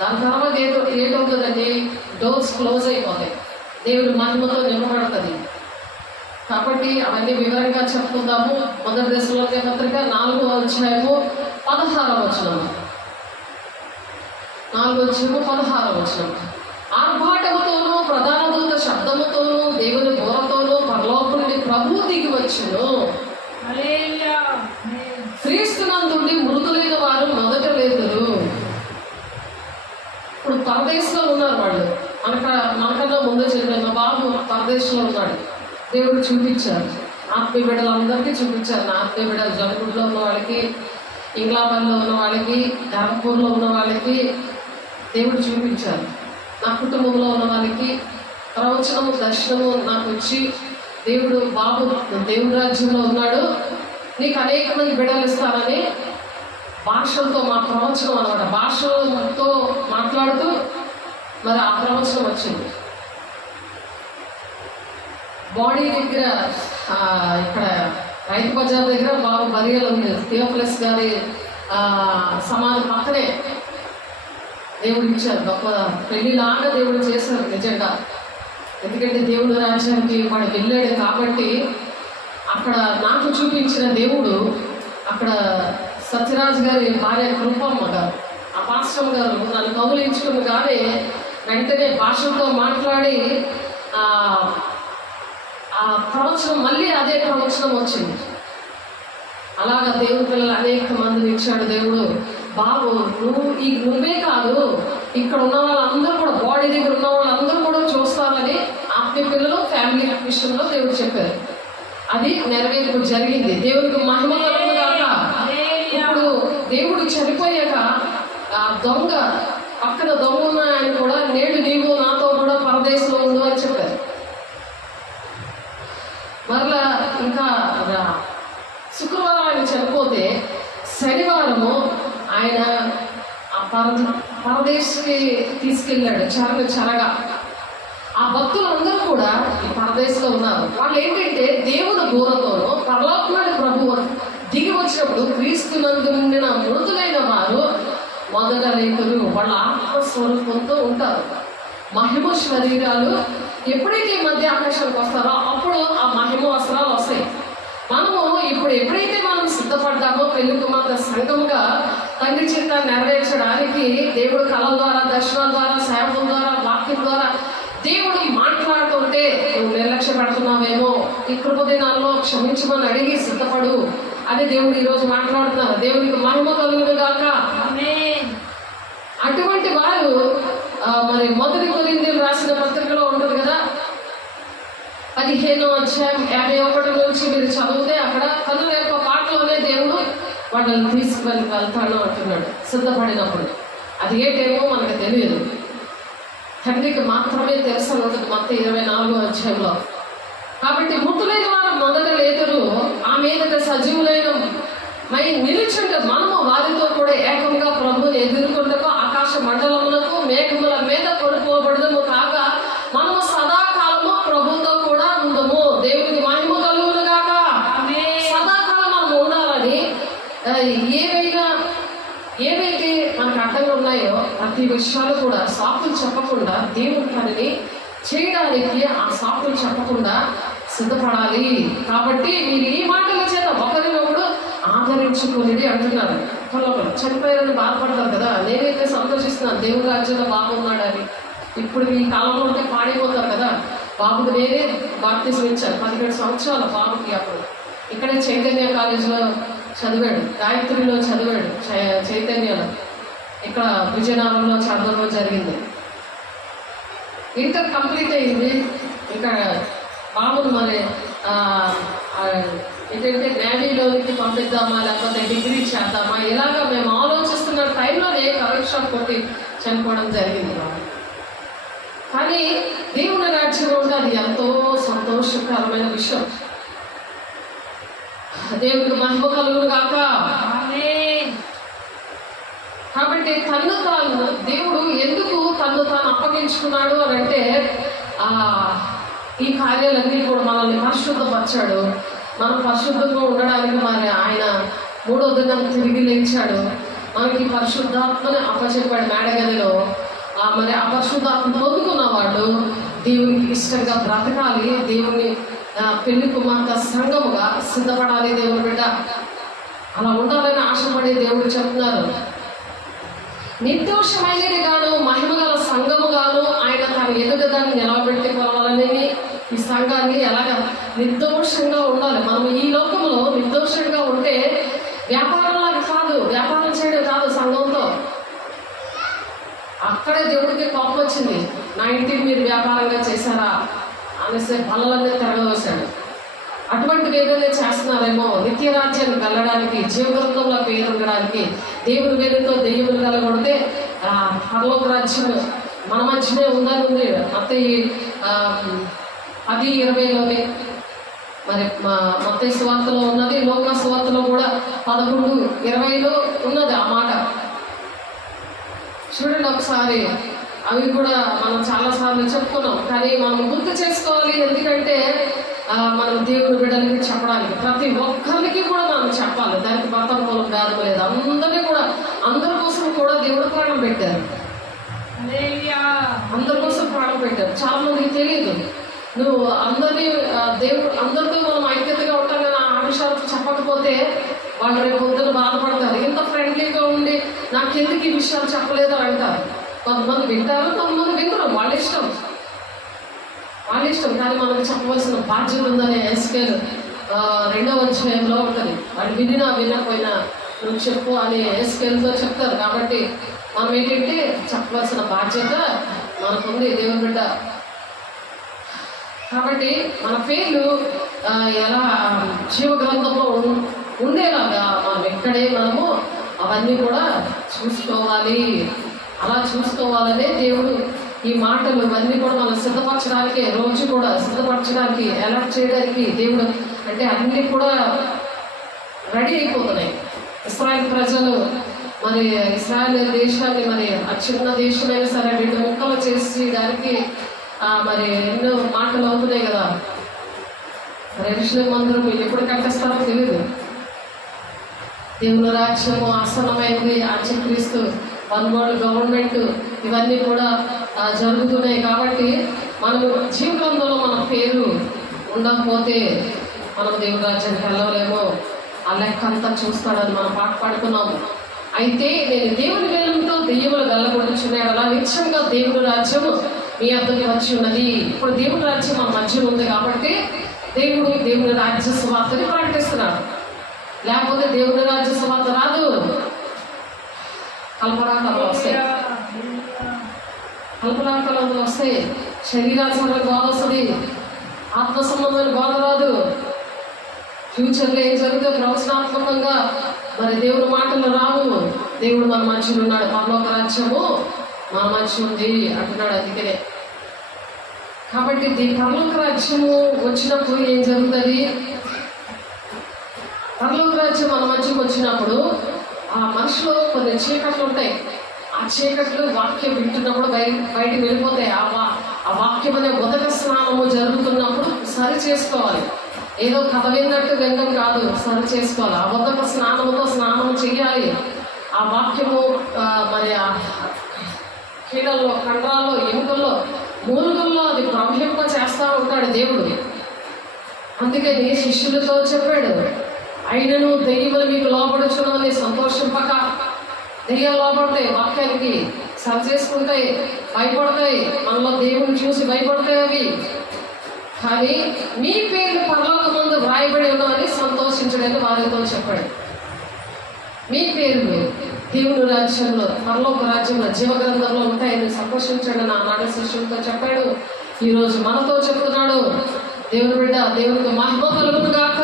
దాని తర్వాత ఏటవుతుందండి? డోర్స్ క్లోజ్ అయిపోతాయి, దేవుడి మహిమతో నింపబడుతుంది. కాబట్టి అవన్నీ వివరంగా చెప్పుకుందాము. మొదటి దశలోనికే పత్రిక 4:16 4:16 ఆర్భాటముతోనూ ప్రధాన దూత శబ్దముతోనూ దేవుని బోరతోనూ పరలోకం నుండి ప్రభువు దిగి వచ్చును. క్రీస్తునందుండి మృతులైన వారు మొదట లేదురు. ఇప్పుడు పరదేశంలో ఉన్నారు వాళ్ళు. మనకన్నా ముందు చెప్పిన మా బాబు పరదేశంలో ఉన్నాడు. దేవుడు చూపించారు. ఆత్మీయ బిడ్డలందరికీ చూపించారు. నా ఆత్మీయ బిడ్డలు జనగుడిలో ఉన్న వాళ్ళకి, ఇంగ్లాబాద్లో ఉన్న వాళ్ళకి, ధర్మపూర్లో ఉన్న వాళ్ళకి దేవుడు చూపించారు. నా కుటుంబంలో ఉన్న వాళ్ళకి ప్రవచనము, దర్శనము నాకు వచ్చి దేవుడు బాబు దేవుని రాజ్యంలో ఉన్నాడు, నీకు అనేక మంది బిడ్డలు ఇస్తారని భాషలతో మా ప్రవచనం అనమాట, భాషలతో మాట్లాడుతూ మరి ఆ ప్రవచనం వచ్చింది. బాడీ దగ్గర ఇక్కడ రైతు బజార్ దగ్గర బాబు బరియలు ఉంది, థియోఫిలస్ గారి సమాధి పక్కనే దేవుడు ఇచ్చారు. గొప్ప పెళ్లిలాగా దేవుడు చేశారు నిజంగా. ఎందుకంటే దేవుడు రాజ్యానికి వాడు వెళ్ళాడు కాబట్టి అక్కడ నాకు చూపించిన దేవుడు అక్కడ సత్యరాజ్ గారి భార్య కృపమ్మ గారు, ఆ పాస్టర్ గారు నన్ను కౌలించుకుని కానీ వెంటనే భాషతో మాట్లాడి ఆ ప్రవచనం మళ్ళీ అదే ప్రవచనం వచ్చింది. అలాగా దేవుడి పిల్లలు అనేక మందిని ఇచ్చాడు దేవుడు. బాబు నువ్వే కాదు, ఇక్కడ ఉన్న వాళ్ళందరూ కూడా, బాడీ దగ్గర ఉన్న వాళ్ళందరూ కూడా చూస్తారని ఆత్మీయ పిల్లలు ఫ్యామిలీ విషయంలో దేవుడు చెప్పారు. అది నెరవేర్పు జరిగింది. దేవుడికి మహిమ కలుగుగాక. ఇప్పుడు దేవుడు చనిపోయాక ఆ దొంగ పక్కన దొంగ ఉన్నాయని కూడా నేడు నీవు నాతో కూడా పరదేశంలో ఉండు అని చెప్పారు. మరలా ఇంకా శుక్రవారం ఆయన చనిపోతే శనివారము ఆయన పరదేశకి తీసుకెళ్ళాడు చెరగా. ఆ భక్తులందరూ కూడా ఈ పరదేశంలో ఉన్నారు. వాళ్ళు ఏంటంటే దేవుడు బోధతోనూ పరలోకమైన ప్రభువు దిగి వచ్చినప్పుడు క్రీస్తునందు నిండిన మృతులైన వారు మొదట రైతులు వాళ్ళ ఆత్మస్వరూపంతో ఉంటారు. మహిమ శరీరాలు ఎప్పుడైతే మధ్య ఆకాశానికి వస్తారో అప్పుడు ఆ మహిమ వస్త్రాలు వస్తాయి. మనము ఇప్పుడు ఎప్పుడైతే మనం సిద్ధపడ్డామో పెళ్లి కుమార్తె సంఘముగా తండ్రి చిత్తాన్ని నెరవేర్చడానికి దేవుడు కళల ద్వారా, దర్శనాల ద్వారా, సేవల ద్వారా, వాక్యం ద్వారా దేవుడు మాట్లాడుతుంటే నువ్వు నిర్లక్ష్య పెడుతున్నావేమో, ఈ కృపదినాల్లో క్షమించమని అడిగి సిద్ధపడు అని దేవుడు ఈరోజు మాట్లాడుతున్నారు. దేవుడికి మహిమ కలుగును గాక. అటువంటి వారు మరి మొదటి కొరింథీయులకు రాసిన పత్రికలో ఉంటుంది కదా, 15వ అధ్యాయం 51 నుంచి మీరు చదివితే అక్కడ కనుల యొక్క పాటలోనే దేవుడు వాళ్ళని తీసుకుని వెళ్తాను అంటున్నాడు సిద్ధపడినప్పుడు. అది ఏంటేమో మనకు తెలియదు, తండ్రికి మాత్రమే తెలుసు అని ఉంటుంది మత్తయి 24వ అధ్యాయంలో. కాబట్టి మృతులైన వారు మొదట లేదరు, ఆ మీదట సజీవులైన మై నిలిచుంటే మనము వారితో కూడా ఏకంగా ప్రభువుని ఎదుర్కొంటకు ఆకాశ మండలములకు మేఘముల మీద కొనుకోబడదము కాక మనము సదాకాలము ప్రభుతో కూడా ఉండము. దేవునికి మహిమ కలుగును గాక. సదాకాలం మనం ఉండాలని ఏవైతే మనకు అడ్డంగా ఉన్నాయో ప్రతి విషయాలు కూడా సాకులు చెప్పకుండా దేవుడి పనిని చేయడానికి ఆ సాకులు చెప్పకుండా సిద్ధపడాలి. కాబట్టి మీరు ఈ మాటల చేత ఒకరినొకడు ఆదరించుకునేది అంటున్నారు. ఒకరు చనిపోయారని బాధపడతారు కదా, నేనైతే సంతోషిస్తున్నాను దేవుడి రాజ్యంలో బాగున్నాడని. ఇప్పుడు ఈ కాలంలో ఉంటే పాడిపోతారు కదా. బాబుకి నేనే బాప్తిజం ఇచ్చాను 17 సంవత్సరాల బాబుకి. అప్పుడు ఇక్కడే చైతన్య కాలేజీలో చదివాడు, గాయత్రిలో చదివాడు, చైతన్యలో ఇక్కడ విజయనగరంలో చదవడం జరిగింది. ఇంటర్ కంప్లీట్ అయింది. ఇక్కడ బాబును మరి ఏంటంటే నేవీలోనికి పంపిద్దామా లేకపోతే డిగ్రీ చేద్దామా ఇలాగా మేము ఆలోచిస్తున్న టైంలోనే కరెంట్ షాక్ కొట్టి చనిపోవడం జరిగింది. కానీ దేవుని రాజ్యం ఉంటే అది ఎంతో సంతోషకరమైన విషయం. దేవుడికి మహిమ కలుగును గాక. కాబట్టి తన్ను తాను దేవుడు ఎందుకు తన్ను తాను అప్పగించుకున్నాడు అని అంటే ఈ కార్యాలన్నీ కూడా మనల్ని పరిశుద్ధపరిచాడు. మనం పరిశుద్ధంగా ఉండడానికి మరి ఆయన 3వ దినం తిరిగి లేచాడు. మనకి పరిశుద్ధాత్మని అప్పచెప్పాడు మేడగదిలో. మరి ఆ పరిశుద్ధాత్మ పొందుకున్న వాళ్ళు దేవునికి ఇష్టంగా బ్రతకాలి, దేవుని పెళ్లి కుమార్తె సంఘముగా సిద్ధపడాలి. దేవుని బిడ్డ అలా ఉండాలని ఆశపడే దేవుడు చెప్తున్నారు. నిర్దోషమైనది గాను మహిమగల సంఘము గాను ఆయన తన ఎదుగుదాన్ని నిలబెట్టుకోవాలని ఈ సంఘాన్ని ఎలాగ నిర్దోషంగా ఉండాలి. మనం ఈ లోకంలో నిర్దోషంగా ఉంటే వ్యాపారంలాగా కాదు, వ్యాపారం చేయడం కాదు సంఘంతో. అక్కడే దేవుడికి కోపం వచ్చింది. నా ఇంటికి మీరు వ్యాపారంగా చేశారా అనేసి బలలన్నీ తిరగవేశాడు. అటువంటివి ఏదైనా చేస్తున్నారేమో నిత్య రాజ్యానికి వెళ్ళడానికి, జీవగ్రంథంలో పేరు ఉండడానికి, దేవుని పేరుతో దెయ్యములు కలగొడితే పరలోక రాజ్యం మన మధ్యనే ఉందని ఉంది. మత్తయి 10:20 మరి మత్తయి సువార్తలో ఉన్నది, లూకా సువార్తలో కూడా 11:20 ఉన్నది ఆ మాట. చూడండి ఒకసారి. అవి కూడా మనం చాలాసార్లు చెప్పుకున్నాం, కానీ మనం గుర్తు చేసుకోవాలి. ఎందుకంటే మనం దేవుని బిడ్డలకి చెప్పడానికి, ప్రతి ఒక్కరికి కూడా మనం చెప్పాలి. దానికి మతం మూలం భేదం లేదు. అందరినీ కూడా, అందరి కోసం కూడా దేవుడు ప్రాణం పెట్టారు. అందరి కోసం ప్రాణం పెట్టారు. చాలా మందికి తెలియదు. నువ్వు అందరినీ దేవుడు అందరితో మనం ఐక్యతగా ఉంటాం, కానీ ఆ విషయాలు చెప్పకపోతే వాళ్ళు రేపు పొద్దున బాధపడతారు. ఇంత ఫ్రెండ్లీగా ఉండి నాకెందుకు ఈ విషయాలు చెప్పలేదు అని అంటారు. కొంతమంది వింటారు, కొంతమంది వింటారు. వాళ్ళ ఇష్టం. కానీ మనకు చెప్పవలసిన బాధ్యత ఉందని ఎస్కేల్ 2వ అధ్యాయంలో ఉంటుంది. వాళ్ళు వినకపోయినా నువ్వు చెప్పు అని ఎస్కేల్తో చెప్తారు. కాబట్టి మనం ఏంటంటే చెప్పవలసిన బాధ్యత మనకుంది, దేవుని బిడ్డ. కాబట్టి మన పేర్లు ఎలా జీవ గ్రంథంలో ఉండేలాగా మనం ఎక్కడే మనము అవన్నీ కూడా చూసుకోవాలి. అలా చూసుకోవాలనే దేవుడు ఈ మాటలు ఇవన్నీ కూడా మనం సిద్ధపరచడానికి, రోజు కూడా సిద్ధపరచడానికి, అలర్ట్ చేయడానికి దేవుడు అంటే అన్నీ కూడా రెడీ అయిపోతున్నాయి. ఇస్రాయేల్ ప్రజలు మరి ఇస్రాయేల్ దేశాన్ని మరి ఆ చిన్న దేశమైనా సరే 2 ముక్కలు చేసి దానికి మరి ఎన్నో మాటలు అవుతున్నాయి కదా. యెరూషలేము మందిరం మీరు ఎప్పుడు కట్టేస్తారో తెలియదు. దేవుని రాజ్యము ఆసన్నమైంది, అంత్యక్రీస్తు, వన్ వరల్డ్ గవర్నమెంట్, ఇవన్నీ కూడా జరుగుతున్నాయి. కాబట్టి మనము జీవితంలో మన పేరు ఉండకపోతే మనం దేవుని రాజ్యానికి వెళ్ళలేము. ఆ లెక్క అంతా చూస్తాడని మనం పాట పాడుకున్నాము. అయితే నేను దేవుని వేలంతో దెయ్యములు వెళ్ళగొట్టుచున్నాడు. అలా నిత్యంగా దేవుని రాజ్యము మీ అద్దరికి వచ్చి ఉన్నది. ఇప్పుడు దేవుని రాజ్యం మన మధ్యలో ఉంది కాబట్టి దేవుని రాజ్య సువార్తని ప్రకటిస్తున్నాడు. లేకపోతే దేవుని రాజ్య సువార్త రాదు. కల్పనాకలు వస్తాయి, శరీరాత్మక బాధ వస్తుంది, ఆత్మ సంబంధమైన బాధ రాదు. ఫ్యూచర్లో ఏం జరిగితే ప్రవచనాత్మకంగా మరి దేవుని మాటలు రావు. దేవుడు మన మధ్యలో ఉన్నాడు. పరలోక రాజ్యము మన మధ్య ఉంది అంటున్నాడు. అందుకనే కాబట్టి పరలోక రాజ్యము వచ్చినప్పుడు ఏం జరుగుతుంది? పరలోక రాజ్యం మన మధ్యకు వచ్చినప్పుడు ఆ మనిషిలో కొన్ని చీకట్లు ఉంటాయి. ఆ చీకట్లు వాక్యం వింటున్నప్పుడు బయటికి వెళ్ళిపోతాయి. ఆ వాక్యం అనే ఉదక స్నానము జరుగుతున్నప్పుడు సరి చేసుకోవాలి. ఏదో కథ విన్నట్టు వినడం కాదు, సరి చేసుకోవాలి. ఆ ఉదక స్నానంతో స్నానం చెయ్యాలి. ఆ వాక్యము మరి ఆ కీళ్ళల్లో, కండరాల్లో, ఎముకల్లో, మూలుగుల్లో అది ప్రవహింప చేస్తూ ఉంటాడు దేవుడు. అందుకని శిష్యులతో చెప్పాడు, అయినను దెయ్యములు మీకు లోపడుచున్నవని సంతోషింపక. దెయ్యాలు లోపడతాయి, వాక్యానికి సరి చేసుకుంటాయి, భయపడతాయి. మనలో దేవుని చూసి భయపడతాయి అవి. కానీ మీ పేర్లు పరలోక ముందు వ్రాయబడి ఉన్నవని సంతోషించడానికి వారితో చెప్పాడు. మీ పేర్లు దేవుని రాజ్యంలో, పరలోక రాజ్యంలో, జీవగ్రంథంలో ఉంటాయని సంతోషించండి నా మాట శిష్యులతో చెప్పాడు. ఈరోజు మనతో చెప్తున్నాడు. దేవుని బిడ్డ, దేవునికి మహిమ కలుగును గాక.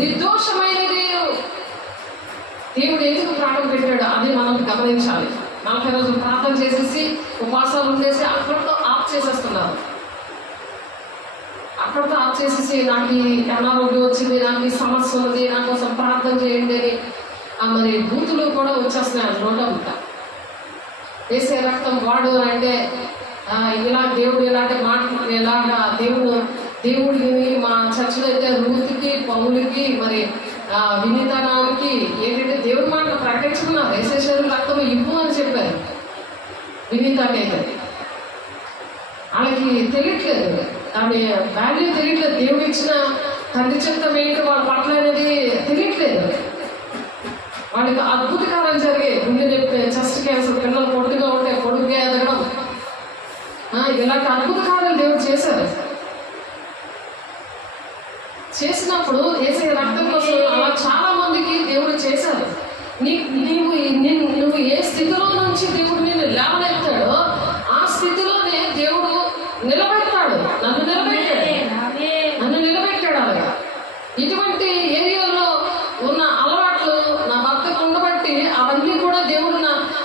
నిర్దోషమైనది దేవుడు ఎందుకు ప్రాణం పెట్టాడు అది మనం గమనించాలి. 40 రోజులు ప్రార్థన చేసేసి ఉపవాసాలు ఉండేసి అక్కడితో ఆఫ్ చేసేస్తున్నారు. అక్కడితో ఆఫ్ చేసేసి నాకు ఈ అనారోగ్యం వచ్చింది, నాకు ఈ సమస్య ఉన్నది, నా కోసం ప్రార్థన చేయండి అని మరి బూతులు కూడా వచ్చేస్తున్నాయి నోటంతా. వేసే రక్తం వాడు అంటే ఇలా దేవుడు ఇలాంటి మాటలు, ఇలాగా దేవుడిని మా చర్చలో అయితే రూత్కి, పౌలుకి, మరి వినీతనానికి ఏంటంటే దేవుడి మాటలు ప్రకటించుకున్నారు. వేసేసారు రక్తం ఇవ్వు అని చెప్పారు. వినీతకైతే వాళ్ళకి తెలియట్లేదు, ఆమె వాల్యూ తెలియట్లేదు. దేవుడు ఇచ్చిన తండ్రి చిత్తం ఏంటి వాళ్ళ పట్ల అనేది తెలియట్లేదు. వాళ్ళకి అద్భుత కార్యాలు జరిగాయి. గుండె నొప్పి, చెస్ట్ క్యాన్సర్, పిల్లలు పొడుగుగా ఉంటే పొడుగుగా ఎదగడం, ఇలాంటి అద్భుత కార్యాలు దేవుడు చేసినప్పుడు వేసే రక్తం కోసం అలా చాలా మందికి దేవుడు చేశారు. నువ్వు ఏ స్థితిలో నుంచి దేవుడు నిన్ను లేవనెత్తాడో ఆ స్థితిలోనే దేవుడు నిలబెడతాడు. నన్ను నిలబెట్టాడు అలాగా. ఇటువంటి ఏరియాలో ఉన్న అలవాట్లు నా భర్తకు ఉండబట్టి అవన్నీ కూడా దేవుడు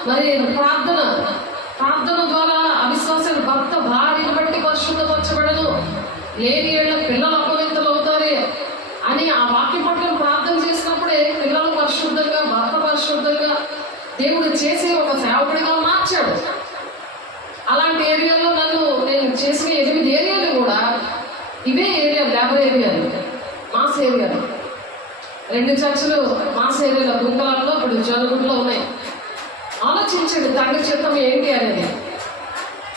మరి ప్రార్థన ద్వారా అవిశ్వాసాలు భర్త భార్యను బట్టి పరిశుద్ధపరచబడను. లేని ఏళ్ళ చేసి ఒక సేవకుడిగా మార్చాడు. అలాంటి ఏరియాలో నేను చేసిన 8 ఏరియాలు కూడా ఇవే ఏరియా, లేబర్ ఏరియాలు, మాస్ ఏరియాలు. 2 చర్చలు మాస్ ఏరియాలో గుంకలాల్లో, ఇప్పుడు జోలగుడిలో ఉన్నాయి. ఆలోచించండి తండ్రి చిత్తం ఏంటి అనేది.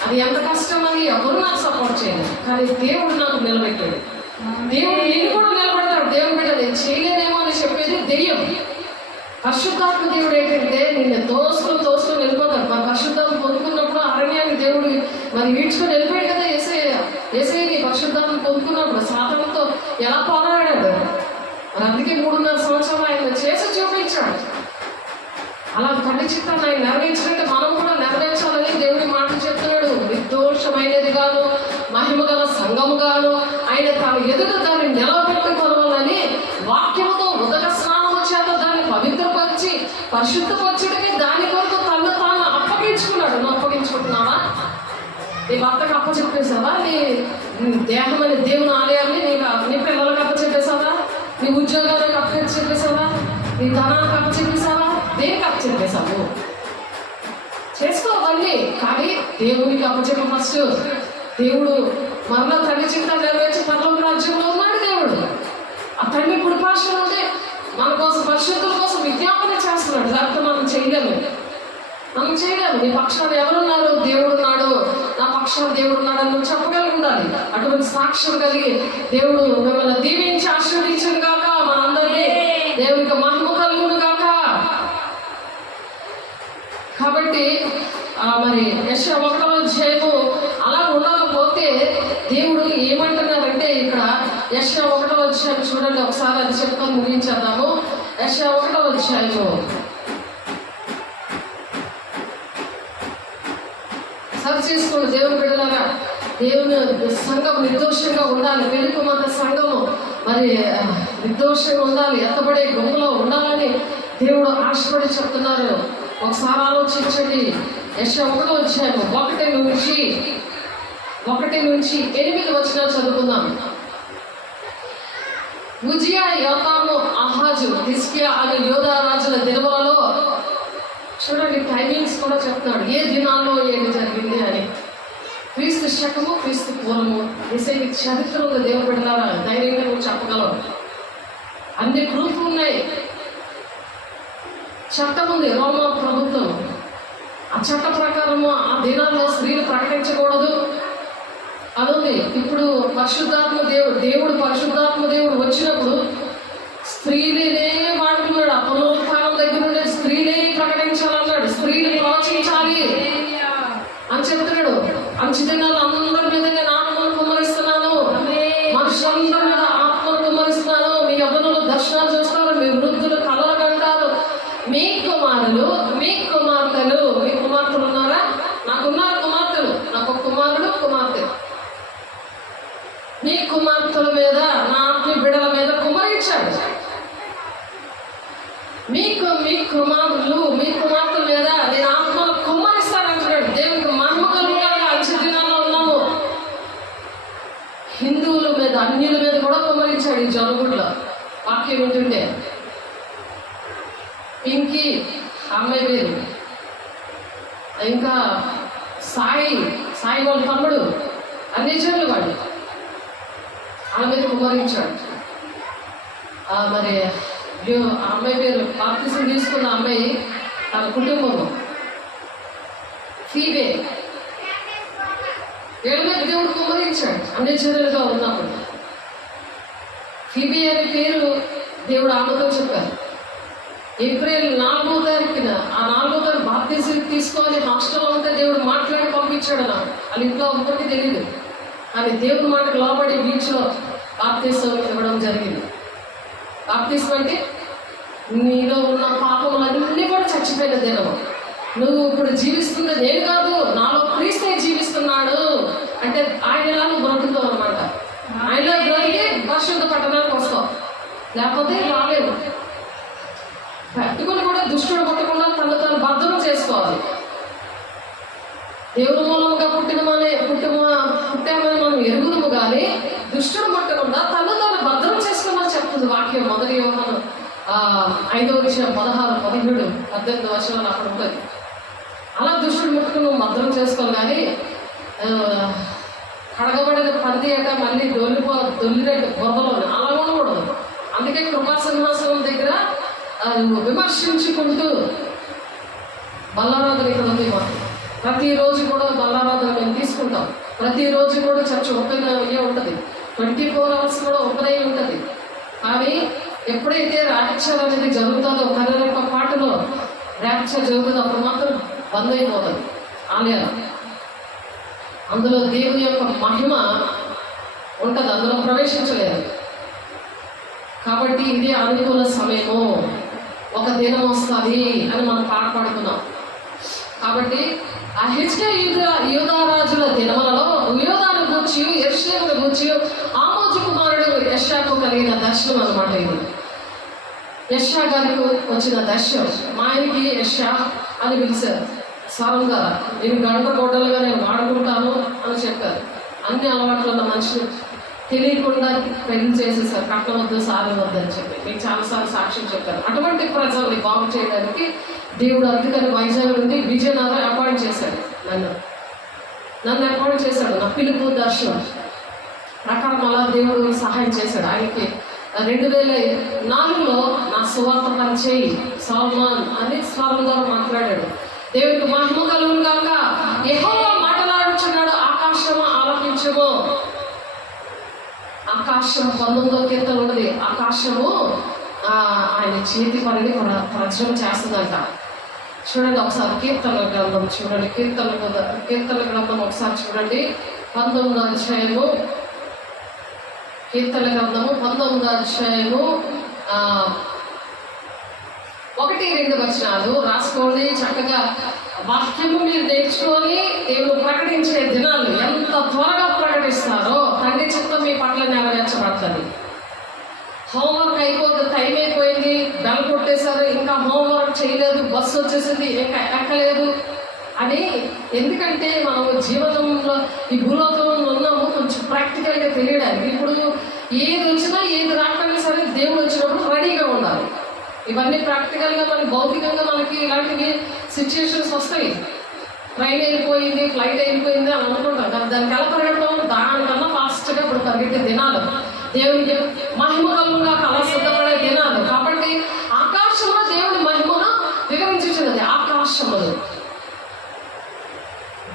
అది ఎంత కష్టం అని ఎవరు నాకు సపోర్ట్ చేయలేదు, కానీ దేవుడు నాకు నిలబెట్టాడు. దేవుడు నేను కూడా నిలబెడతాడు. దేవుడు బిడ్డ నేను చేయలేనేమో అని చెప్పేది దెయ్యం. పరిశుద్ధాత్మ దేవుడు ఏంటంటే నిన్ను తోస్తూ వెళ్ళిపోతాడు. మరి పరిశుద్ధాత్మ పొందుకున్నప్పుడు అరణ్యాన్ని దేవుడు మరి ఈడ్చుకొని వెళ్ళిపోయాడు కదా. ఏసైని పరిశుద్ధాత్మ పొందుకున్నప్పుడు సాతానుతో ఎలా పోరాడాడు. మరి అందుకే 3.5 సంవత్సరాలు ఆయన చేసి చూపించాడు. అలా తండ్రి చిత్తాన్ని ఆయన నెరవేర్చినట్టు మనం కూడా నెరవేర్చాలని దేవుడి మాటలు చెప్తున్నాడు. నిర్దోషమైనది గాను మహిమ గల సంఘము గాను ఆయన తన ఎదుట దాన్ని నిలబెట్టుకోవాలని వాక్యముతో ఉదక స్నానము చేత దాన్ని పవిత్రపరిచి పరిశుద్ధపరచడమే దాని కొరకు తను తాను అప్పగించుకున్నాడు. నువ్వు అప్పగించుకుంటున్నావా? నీ భర్తకు అప్పచెప్పేసావా? నీ దేహం అనే దేవుని ఆలయాన్ని నీ పిల్లలకు అప్పచెప్పేసావా? నీ ఉద్యోగాలకు అప్పచెప్పేసావా? నీ ధనానికి అప్పచెప్పేసావా? దేనికి అప్పచెప్పేసావు? చేసుకోవాలి, కానీ దేవునికి అప్పచెప్ప. ఫస్ట్ దేవుడు మరలా తండ్రి చిత్తాన్ని నెరవేర్చి పరలోక రాజ్యంలో ఉన్నాడు దేవుడు. ఆ తండ్రి కృపాశం ఉంటే మన కోసం పరిశుద్ధుల కోసం విజ్ఞాపన చేస్తున్నాడు. లేకపోతే మనం చేయలేము. నీ పక్షాన్ని ఎవరున్నారు? దేవుడు ఉన్నాడు, నా పక్షాన్ని దేవుడు ఉన్నాడు అని నువ్వు చెప్పగలిగి ఉండాలి. అటువంటి సాక్ష్యం కలిగి దేవుడు మిమ్మల్ని దీవించి ఆశీర్వదించను గాక. మనందరినీ దేవునికి మహిమ కలుగును గాక. కాబట్టి మరి యెషయా 1వ అధ్యాయము అలా ఉండకపోతే దేవుడు ఏమంటున్నారంటే, ఇక్కడ యెషయా 1వ అధ్యాయం చూడండి ఒకసారి, అది చెప్పుకొని ముగించేద్దాము. యెషయా 1వ అధ్యాయము సరి చేసుకోండి దేవుని బిడ్డలారా. దేవుని సంఘం నిర్దోషంగా ఉండాలి. పెళ్లికుమార్తె సంఘము మరి నిర్దోషంగా ఉండాలి, ఎత్తబడే గుంపులో ఉండాలని దేవుడు ఆశపడి చెప్తున్నారు. ఒకసారి ఆలోచించండి. యెషయా 1వ అధ్యాయం 1 నుంచి 8 వచనాలు చదువుకుందాం. ఉజియా, యోతాము, ఆహాజు, హిజ్కియా అనే యోధా రాజుల దినములలో చూడండి, టైమింగ్స్ కూడా చెప్తున్నాడు. ఏ దినాల్లో ఏది జరిగింది అని. క్రీస్తు శకము, క్రీస్తు పూర్వము, యేసయ్య చరిత్ర ఉంది. దేవుడు బిడ్డలారా, ధైర్యంగా నువ్వు చెప్పగలవు. అన్ని ప్రూఫ్ ఉన్నాయి. చట్టం ఉంది, రోమా ప్రభుత్వం. ఆ చట్ట ప్రకారము ఆ దినాల్లో స్త్రీలు ప్రకటించకూడదు అనుంది. ఇప్పుడు దేవుడు పరిశుద్ధాత్మ దేవుడు వచ్చినప్పుడు స్త్రీలనే వాడుతున్నాడు. ఆ పునరుత్థానం దగ్గర నుండి స్త్రీలే ప్రకటించాలన్నాడు. స్త్రీలు ప్రవచించాలి అని చెప్తున్నాడు. అంచు దినాలు అందరి మీద నేను ఆత్మను కుమ్మరిస్తున్నాను, మనుషులందరి మీద ఆత్మను కుమ్మరిస్తున్నాను. మీ యవ్వనులు దర్శనాలు చూస్తారు, మీ వృద్ధులు కలలు కంటారు. మీ కుమారులు, మీ కుమార్తెలు ఉన్నారా? నాకున్నారు కుమార్తెలు, నాకు ఒక కుమారుడు, కుమార్తె. మీ కుమార్తెల మీద, నా ఆత్మ బిడ్డల మీద కుమ్మరించాడు. మీ కుమారులు, మీ కుమార్తెల మీద నేను ఆత్మను కుమ్మరిస్తానంటున్నాడు. దేవునికి మహిమ కలుగుతాగా. అంచె దినాల్లో ఉన్నాము. హిందువుల మీద, అన్యుల మీద కూడా కుమ్మరించాడు ఈ జరుగుడులో. వాక్యం వింటుంటే పింకీ అమ్మాయి పేరు, ఇంకా సాయి వాళ్ళ తమ్ముడు, అన్ని చెల్లు వాడు వాళ్ళ మీద కుమ్మరించాడు. మరి ఆ అమ్మాయి పేరు బాప్తిసం తీసుకున్న అమ్మాయి, తన కుటుంబము ఫీబే, వీళ్ళ మీద దేవుడు కుమ్మరించాడు అన్ని చెల్లెలుగా ఉన్నప్పుడు. ఫీబే అనే పేరు దేవుడు ఆమెతో చెప్పారు. ఏప్రిల్ 4వ తారీఖున, ఆ 4వ తారీఖు బాప్తిసం తీసుకోవాలి హాస్టల్లో ఉంటే దేవుడు మాట్లాడి పంపించాడు. నాకు వాళ్ళ ఇంట్లో ఒకటి తెలియదు, కానీ దేవుడి మాటకు లోబడి బీచ్లో బాప్తిసం ఇవ్వడం జరిగింది. బాప్తిసం అంటే నీలో ఉన్న పాపములన్నీ కూడా చచ్చిపోయిన దినం. నువ్వు ఇప్పుడు జీవిస్తుంది నేను కాదు, నాలో క్రీస్తే జీవిస్తున్నాడు అంటే ఆయనలా నువ్వు బ్రతుకుతావు అనమాట. ఆయనలో బ్రతికి పరిశుద్ధ పట్టణానికి వస్తావు, లేకపోతే రాలేవు. పెట్టుకుని కూడా దుష్టుడు పట్టకుండా తను భద్రం చేసుకోవాలి. దేవుని మూలంగా పుట్టామని మనం ఎరుగుదము కానీ దుష్టుడు పట్టకుండా తను భద్రం చేసుకోమని చెప్తుంది వాక్యం. 1 యోహాను 5వ అధ్యాయం 16, 17, 18 వర్షాలు అక్కడ ఉంటుంది. అలా దుష్టుడు ముట్టుకుని నువ్వు భద్రం చేసుకోవాలి. కానీ కడగబడిన పంది అట మళ్ళీ దొల్లినట్టు బురదలో అలా ఉండకూడదు. అందుకే కృపాసింహాసనం దగ్గర విమర్శించుకుంటూ బల్లారాధన ఇక్కడ ఉంది. మాకు ప్రతిరోజు కూడా బల్లారాధన మేము తీసుకుంటాం. ప్రతిరోజు కూడా చర్చ ఓపెన్ అయ్యే ఉంటుంది. 24 hours కూడా ఓపెన్ అయ్యి ఉంటుంది. కానీ ఎప్పుడైతే ర్యాప్చర్ అనేది జరుగుతుందో కనుక పాటలో ర్యాప్చర్ జరుగుతుందో అప్పుడు మాత్రం బంద్ అయిపోతుంది ఆలయాలు. అందులో దేవుని యొక్క మహిమ ఉంటుంది, అందులో ప్రవేశించలేదు. కాబట్టి ఇది అనుకూల సమయము, ఒక దినం వస్తుంది అని మనం పాట పాడుతున్నాం. కాబట్టి ఆ హిజ్కియా యూదారాజుల దినములలో యూదాను గూర్చి యెరూషలేమును గూర్చి ఆమోజు కుమారుడు యెషయాకు కలిగిన దర్శనం అన్నమాట. ఇది యెషయా గారికి వచ్చిన దర్శనం. మా ఆయనకి యెషయా అని పిలిచారు. స్వరంగా నేను గంట గొడ్డలుగా నేను వాడుకుంటాను అని చెప్పారు. అన్ని అలవాట్లు ఉన్న మనిషిని తెలియకుండా పెళ్లి చేసేసారు. కట్టవద్దు, సారవద్దు అని చెప్పి మీకు చాలాసార్లు సాక్ష్యం చెప్పారు. అటువంటి ప్రజల్ని బాగు చేయడానికి దేవుడు అందుకని వైజాగ్ నుండి విజయనగరం అపాయింట్ చేశాడు. నన్ను అపాయింట్ చేశాడు. నా పిలుపు దర్శనం ప్రకారం అలా దేవుడు సహాయం చేశాడు. ఆయనకి 2004లో నా సువార్త పరిచయి సల్మాన్ అని స్వరం ద్వారా మాట్లాడాడు. దేవుడికి మహిమ కలుగును గాక. యెహోవా మాట్లాడుచున్నాడు, ఆకాశము ఆలకించుము. ఆకాశం 19వ కీర్తన ఉన్నది. ఆకాశము ఆయన చేతి పనిని ప్రచురణ చేస్తుందంట. చూడండి ఒకసారి కీర్తన గ్రంథం చూడండి. కీర్తన గ్రంథం ఒకసారి చూడండి. 19వ అధ్యాయము కీర్తన గ్రంథము 19వ అధ్యాయము 1-2 వచనాలు రాసుకోండి. చక్కగా వాక్యము మీరు నేర్చుకొని దేవుడు ప్రకటించే దినాలు ఎంత త్వరగా ప్రకటిస్తారో తండ్రి చిత్తం మీ పట్ల నెరవేర్చబడుతుంది. హోంవర్క్ అయిపోతుంది, టైం అయిపోయింది, బెల్ కొట్టేశారు, ఇంకా హోంవర్క్ చేయలేదు, బస్సు వచ్చేసింది, ఇంకా ఎక్కలేదు అని. ఎందుకంటే మనం జీవనంలో ఈ భూలోకంలో ఉన్నాము, కొంచెం ప్రాక్టికల్గా తెలియడానికి. ఇప్పుడు ఏది వచ్చినా ఏది రాకపోయినా సరే దేవుడు వచ్చినప్పుడు రెడీగా ఉండాలి. ఇవన్నీ ప్రాక్టికల్గా మనకి భౌతికంగా మనకి ఇలాంటివి సిచ్యుయేషన్స్ వస్తాయి. ట్రైన్ వెళ్ళిపోయింది, ఫ్లైట్ వెళ్ళిపోయింది అని అనుకుంటాం. కానీ దానికి ఎలా పరిగెడతాం? దానికన్నా ఫాస్ట్గా ఇప్పుడు పరిగెట్టే దినాలు, దేవునికి మహిమ కలుగుగా అలా సిద్ధపడే దినాలు. కాబట్టి ఆకాశంలో దేవుడి మహిమను వివరించున్నది. ఆకాశములు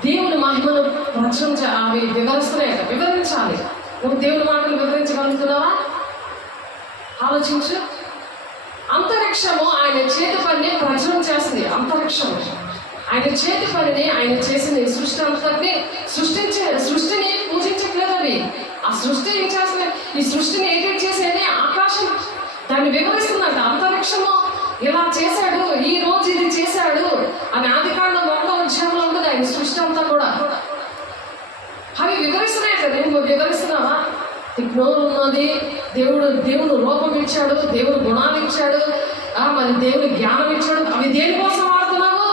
దేవుని మహిమను అవి వివరించాలి. నువ్వు దేవుని మాటలు వివరించగలుగుతున్నావా? ఆలోచించు. అంతరిక్షము ఆయన చేతి పనిని ప్రచురణ చేస్తుంది. అంతరిక్షము ఆయన చేతి పనిని ఆయన చేసింది. సృష్టి అంతటిని సృష్టిని పూజించట్లేదు. అది ఆ సృష్టి ఏం చేస్తుంది? ఈ సృష్టిని ఎడిట్ చేసేది ఆకాశం దాన్ని వివరిస్తుందంట. అంతరిక్షము ఇలా చేశాడు, ఈ రోజు ఇది చేశాడు అని ఆదికాండం 1వ అధ్యాయంలో ఉంటుంది. ఆయన సృష్టి అంతా కూడా అవి వివరిస్తున్నాయి కదా. నువ్వు వివరిస్తున్నావా? నోరు ఉన్నది, దేవుడు రూపం ఇచ్చాడు, దేవుడు గుణాలు ఇచ్చాడు, మరి దేవుడు జ్ఞానం ఇచ్చాడు. అవి దేనికోసం వాడుతున్నావు?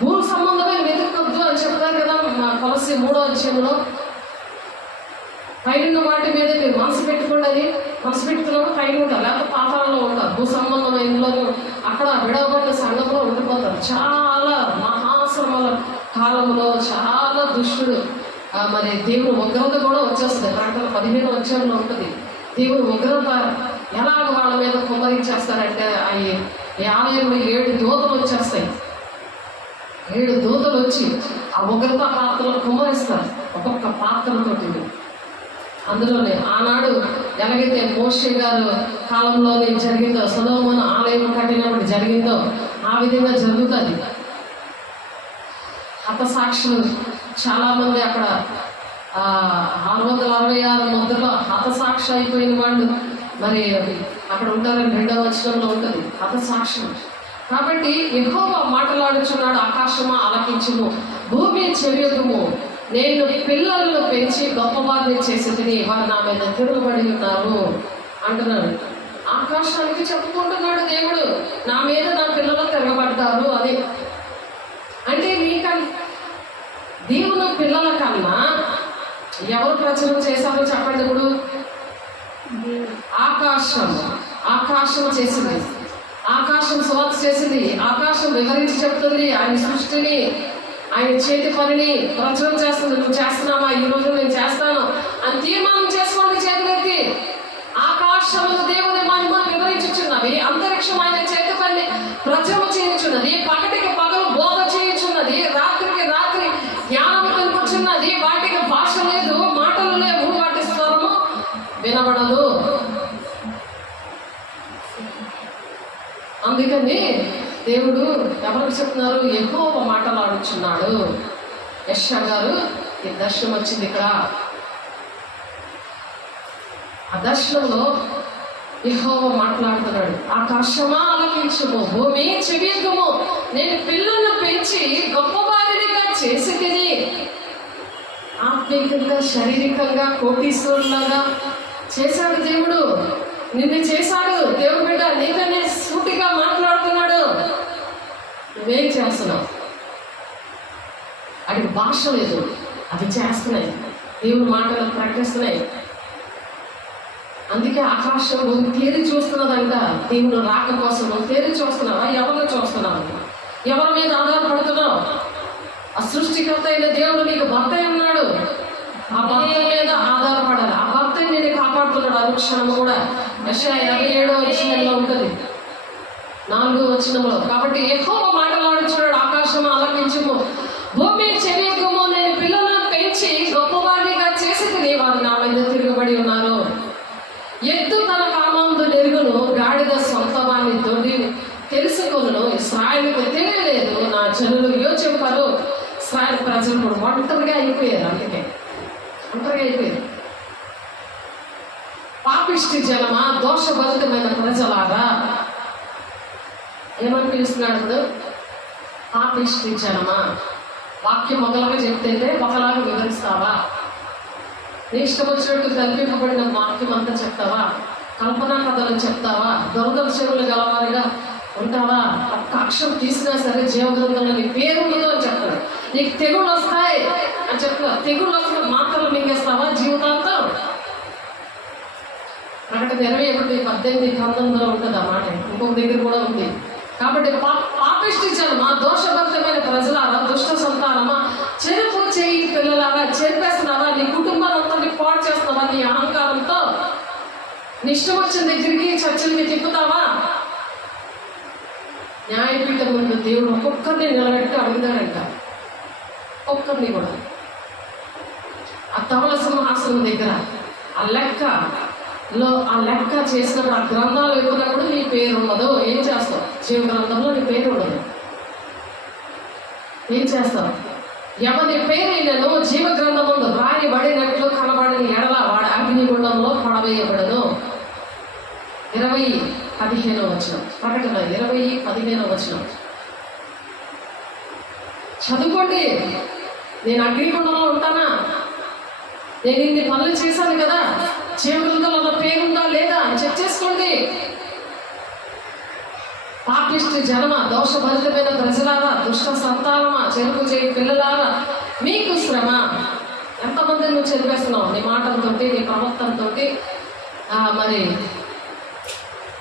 భూమి సంబంధమైన వెతుక్కొద్దు అని చెప్తారు కదా కొలస్సీ 3వ అధ్యాయంలో. పైన వాటి మీద మీరు మనసు పెట్టుకోండి. మనసు పెట్టుకున్నప్పుడు పైన ఉంటారు, లేకపోతే పాతాళంలో ఉంటారు. భూ సంబంధమైనలో అక్కడ విడవబడిన సంఘంలో ఉండిపోతారు. చాలా మహాశ్రమల కాలంలో చాలా దుష్టుడు మరి దేవుడు ఉగ్రత కూడా వచ్చేస్తుంది. ప్రకటన 15వ అధ్యాయంలో ఉంటుంది. దేవుడు ఉగ్రత ఎలాగ వాళ్ళ మీద కుమ్మరించేస్తారంటే ఈ ఆలయంలో 7 దూతలు వచ్చేస్తాయి. 7 దూతలు వచ్చి ఆ ఉగ్రత పాత్రలు కుమ్మరిస్తారు. ఒక్కొక్క పాత్రతోటి. అందులోనే ఆనాడు ఎలాగైతే మోషే గారు కాలంలోనే జరిగిందో, సొలొమోను ఆలయం కట్టినప్పుడు జరిగిందో ఆ విధంగా జరుగుతుంది. హతసాక్షులు చాలామంది అక్కడ 666 మందిలో హతసాక్షి అయిపోయిన వాళ్ళు మరి అక్కడ ఉంటారని 2వ వచనంలో ఉంటుంది. హతసాక్షులు. కాబట్టి యెహోవా మాట్లాడుచున్నాడు, ఆకాశమా ఆలకించుము, భూమి చెవియొగ్గుము. నేను పిల్లలను పెంచి గొప్పవారిని చేసి తిని వారు నా మీద తిరుగుబడి ఉన్నారు అంటున్నాడు. ఆకాశానికి చెప్పుకుంటున్నాడు దేవుడు, నా మీద నా పిల్లలు తిరగబడ్డారు అని. అంటే దేవుని పిల్లల కన్నా ఎవరు ప్రచురణ చేశారో చెప్పండి. ఇప్పుడు ఆకాశం ఆకాశం చేసింది, ఆకాశం సువార్త చేసింది, ఆకాశం వివరించి చెప్తుంది ఆయన సృష్టిని, ఆయన చేతి పనిని ప్రచురం చేస్తుంది. నువ్వు చేస్తున్నావా? ఈ రోజు నేను చేస్తాను అని తీర్మానం చేసుకోండి చేతులెత్తి. ఆకాశంలో దేవుని మహిమ వివరించుచున్నది, అంతరిక్షం ఆయన చేతి పని ప్రచురం చేయించున్నది, పగటికి పగలు బోధ చేయించున్నది, రాత్రికి రాత్రి జ్ఞానం కనిపించున్నది. వాటికి భాష లేదు, మాటలు లేవు, వాటి స్వరము వినబడదు. అందుకని దేవుడు ఎవరికి చెప్తున్నారు? యెహోవా మాటలాడుచున్నాడు. యెషయా గారు ఈ దర్శనం వచ్చింది ఇక్కడ. ఆ దర్శనంలో యెహోవా మాట్లాడుతున్నాడు. ఆకాశమా ఆలకించుము, భూమి చెవియొగ్గుము, నేను పిల్లలను పెంచి గొప్పవారినిగా చేసి తిని. ఆత్మీయంగా శారీరకంగా కోటీశ్వరులాగా చేశాడు దేవుడు. నిన్ను చేశాడు. దేవుడు బిడ్డ నీకనే సూటిగా మాట్లాడుతున్నాడు. నువ్వేం చేస్తున్నావు? అడిగి భాష లేదు, అవి చేస్తున్నాయి, దేవుడు మాటలు ప్రకటిస్తున్నాయి. అందుకే ఆకాశం నువ్వు తేరి చూస్తున్నదంట. దేవుడు రాక కోసం నువ్వు తేరి చూస్తున్నావా? ఎవరిని చూస్తున్నావు? ఎవరి మీద ఆధారపడుతున్నావు? ఆ సృష్టికర్త అయిన దేవుడు నీకు భర్త ఉన్నాడు. ఆ భర్త మీద ఆధారపడాలి. ఆ భర్త నేను కాపాడుతున్నాడు అనుక్షణం కూడా. యెషయా 57వ వచనంలో ఉంటుంది, 4వ వచనంలో. కాబట్టి యెహోవా మాటలాడుచున్నాడు. ఆకాశం ఆలకించుము, భూమి చెవియొగ్గుము, నేను పిల్లలను పెంచి గొప్పవాడిగా చేసి తిని వారు నా మీద తిరుగుబడి ఉన్నారు. ఎద్దు తన కామందు నెరుగును, గాడిద సొంత వాణ్ణి దొడ్డి తెలుసుకొను. ఇశ్రాయేలుకు తెలియలేదు, నా జనులు యోచింపరు. ఇశ్రాయేలు ప్రజలు కూడా ఒంటరిగా అయిపోయారు. అందుకే ఒంటరిగా అయిపోయారు. పాపిష్టి జనమా, దోషభరితమైన ప్రజలారా. ఏమని పిలుస్తున్నాడు ఇప్పుడు? పాపిష్టి జనమా. వాక్యం ఒకలాగా చెప్తే ఒకలాగా వివరిస్తావా? నీ ఇష్టం వచ్చినట్టు కల్పింపబడిన వాక్యం అంతా చెప్తావా? కల్పనా కథలు చెప్తావా? దొంగల చెవులు గలవారిగా ఉంటావా? ఒక్క అక్షరం తీసినా సరే జీవగ్రంథంలో నీ పేరు ఉండదు అని చెప్తాడు. నీకు తెగుళ్ళు వస్తాయి అని చెప్తున్నారు. తెగుళ్ళు వస్తున్న మాత్రలు మింగేస్తావా జీవితాంతం? ప్రకటన 21:18 ఉంటుంది ఆ మాట. ఇంకొక దగ్గర కూడా ఉంది. కాబట్టి పాపిష్టి జనమా, దోషభరితమైన ప్రజలారా, దుష్ట సంతానమా, చెరుపు చేయి పిల్లలారా. చెరిపేస్తున్నావా? నీ కుటుంబాన్ని పాడు చేస్తున్నావా? నీ అహంకారంతో నీ ఇష్టం వచ్చిన దగ్గరికి చర్చలకి తిప్పుతావా? న్యాయపీఠం ముందు దేవుడు ఒక్కొక్కరిని నిలబెట్టి అడుగుతాడంట. ఒక్కరిని కూడా ఆ తమల సింహాసనం దగ్గర ఆ లెక్క చేసినప్పుడు, ఆ గ్రంథాలు ఇవ్వనప్పుడు నీ పేరు ఉండదు. ఏం చేస్తావు? జీవ గ్రంథంలో నీ పేరు ఉండదు. ఏం చేస్తావు? ఎవరి పేరైనను జీవ గ్రంథముందు రాయబడినట్లు కనబడిన ఎడల వాడు అగ్నిగుండంలో పడవేయబడను. 20:15 వచనం. ప్రకటన 20:15 వచనం చదువుకోండి. నేను అగ్నిగుండంలో ఉంటానా? నేను ఇన్ని పనులు చేశాను కదా, జీవగ్రంథంలో నా పేరుందా లేదా అని చెక్ చేసుకోండి. పాపిష్టి జనమా, దోషభరితమైన ప్రజలారా, దుష్ట సంతానమా, చెరుకు చేయి పిల్లలారా, మీకు శ్రమ. ఎంతమంది నువ్వు చదివేస్తున్నావు నీ మాటలతోటి, నీ ప్రవర్తనతోటి. మరి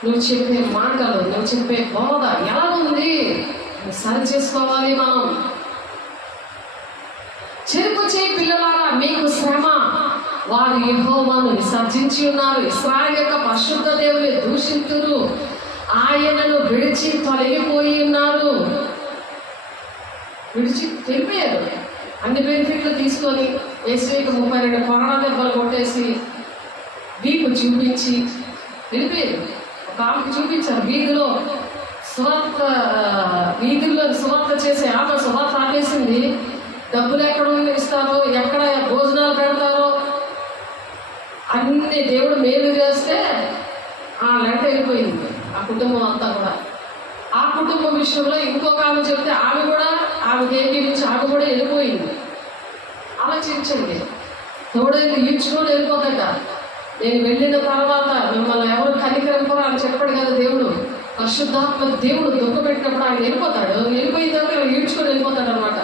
నువ్వు చెప్పే మాటలు, నువ్వు చెప్పే బోధ ఎలా ఉంది? సరి చేసుకోవాలి మనం. చెరుకు చేయి పిల్లలారా, మీకు శ్రమ. వారు యెహోవాను విసర్జించి ఉన్నారు, ఇశ్రాయేలు యొక్క పరిశుద్ధ దేవుని దూషింతురు, ఆయనను విడిచి తొలగిపోయి ఉన్నారు. విడిచి వెళ్ళిపోయారు. అన్ని బెనిఫిట్లు తీసుకొని యేసుకి 32 కొరడా దెబ్బలు కొట్టేసి వీపు చూపించి వెళ్ళిపోయారు. ఒక ఆమెకు చూపించారు వీధిలో సువార్త చేసే ఆమె సువార్త ఆపేసింది. డబ్బులు ఎక్కడ ఇస్తారో, ఎక్కడ భోజనాలు పెడతారో అన్ని దేవుడు మేలు చేస్తే ఆ లెక్క వెళ్ళిపోయింది. ఆ కుటుంబం అంతా కూడా. ఆ కుటుంబం విషయంలో ఇంకొక ఆమె చెప్తే ఆమె దేని నుంచి ఆమె కూడా వెళ్ళిపోయింది. ఆలోచించండి. తోడేళ్ళు ఈడ్చుకొని వెళ్ళిపోతాట. నేను వెళ్ళిన తర్వాత మిమ్మల్ని ఎవరు కనికరింపరు అని చెప్పాడు కదా దేవుడు. పరిశుద్ధాత్మ దేవుడు దుఃఖపెట్టినప్పుడు ఆయన వెళ్ళిపోతాడు. వెళ్ళిపోయిన తర్వాత ఈడ్చుకొని వెళ్ళిపోతాడు అనమాట.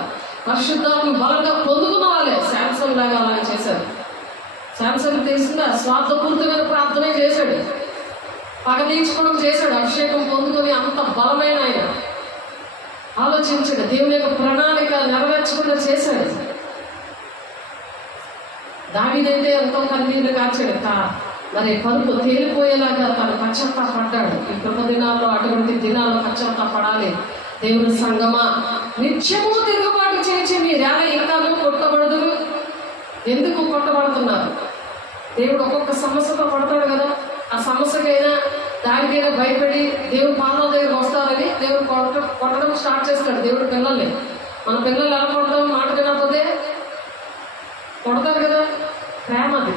పరిశుద్ధాత్మ బలంగా పొందుకున్న వాళ్ళే శాంసంగ్ లాగా అలా చేశారు. శాంసంగ్ తెలిసిందా? స్వార్థపూరితమైన ప్రార్థనే చేశాడు. పగ తీర్చుకోవడం చేశాడు. అభిషేకం పొందుకొని అంత బలమైన ఆయన ఆలోచించాడు. దేవుని యొక్క ప్రణాళిక నెరవేర్చకుండా చేశాడు. దావీదైతే ఎంతో కన్నీళ్లు కార్చాడు. మరి పరుపు తేలిపోయేలాగా తను పశ్చాత్తాపడ్డాడు. ఈ కృప దినాల్లో అటువంటి దినాల్లో పశ్చాత్తాపడాలి. దేవుని సంగమా, నిత్యము తిరుగుబాటు చేసి మీరేళ ఇంకాను కొట్టబడదురు. ఎందుకు కొట్టబడుతున్నారు? దేవుడు ఒక్కొక్క సమస్యతో పడతాడు కదా. ఆ సమస్యకైనా దానికైనా భయపడి దేవుడు పాదాల దగ్గర వస్తారని దేవుడు కొట్టడం స్టార్ట్ చేస్తాడు. దేవుడు పిల్లల్ని, మన పిల్లలు ఎలా కొడతాం? మాట వినకపోతే కొడతారు కదా. ప్రేమ అది.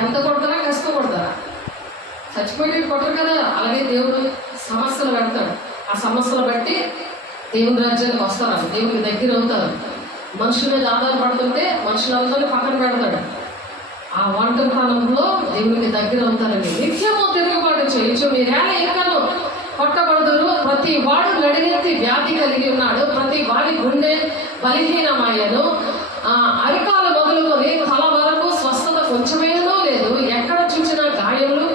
ఎంత కొడతారా? కష్టం కొడతారా? చచ్చిపోయి కొట్టరు కదా. అలాగే దేవుడు సమస్యలు పెడతాడు. ఆ సమస్యలు బట్టి దేవుని రాజ్యానికి వస్తారు, దేవునికి దగ్గర అవుతారు. మనుషుల మీద ఆధారపడుతుంటే మనుషులందరినీ పక్కన పెడతాడు. ఆ ఒంటరితనంలో దేవునికి దగ్గర అవుతారండి. నిత్యము తిరుగుబాటు చేయొచ్చు మీరేళ ఇంకను కొట్టబడదురు. ప్రతి వాడు నడినెత్తి వ్యాధి కలిగి ఉన్నాడు, ప్రతి వాడి గుండె బలహీనమయ్యను. అరికాల మొదలుకొని తల వరకు స్వస్థత కొంచెమేనో లేదు. ఎక్కడ చూసిన గాయములు,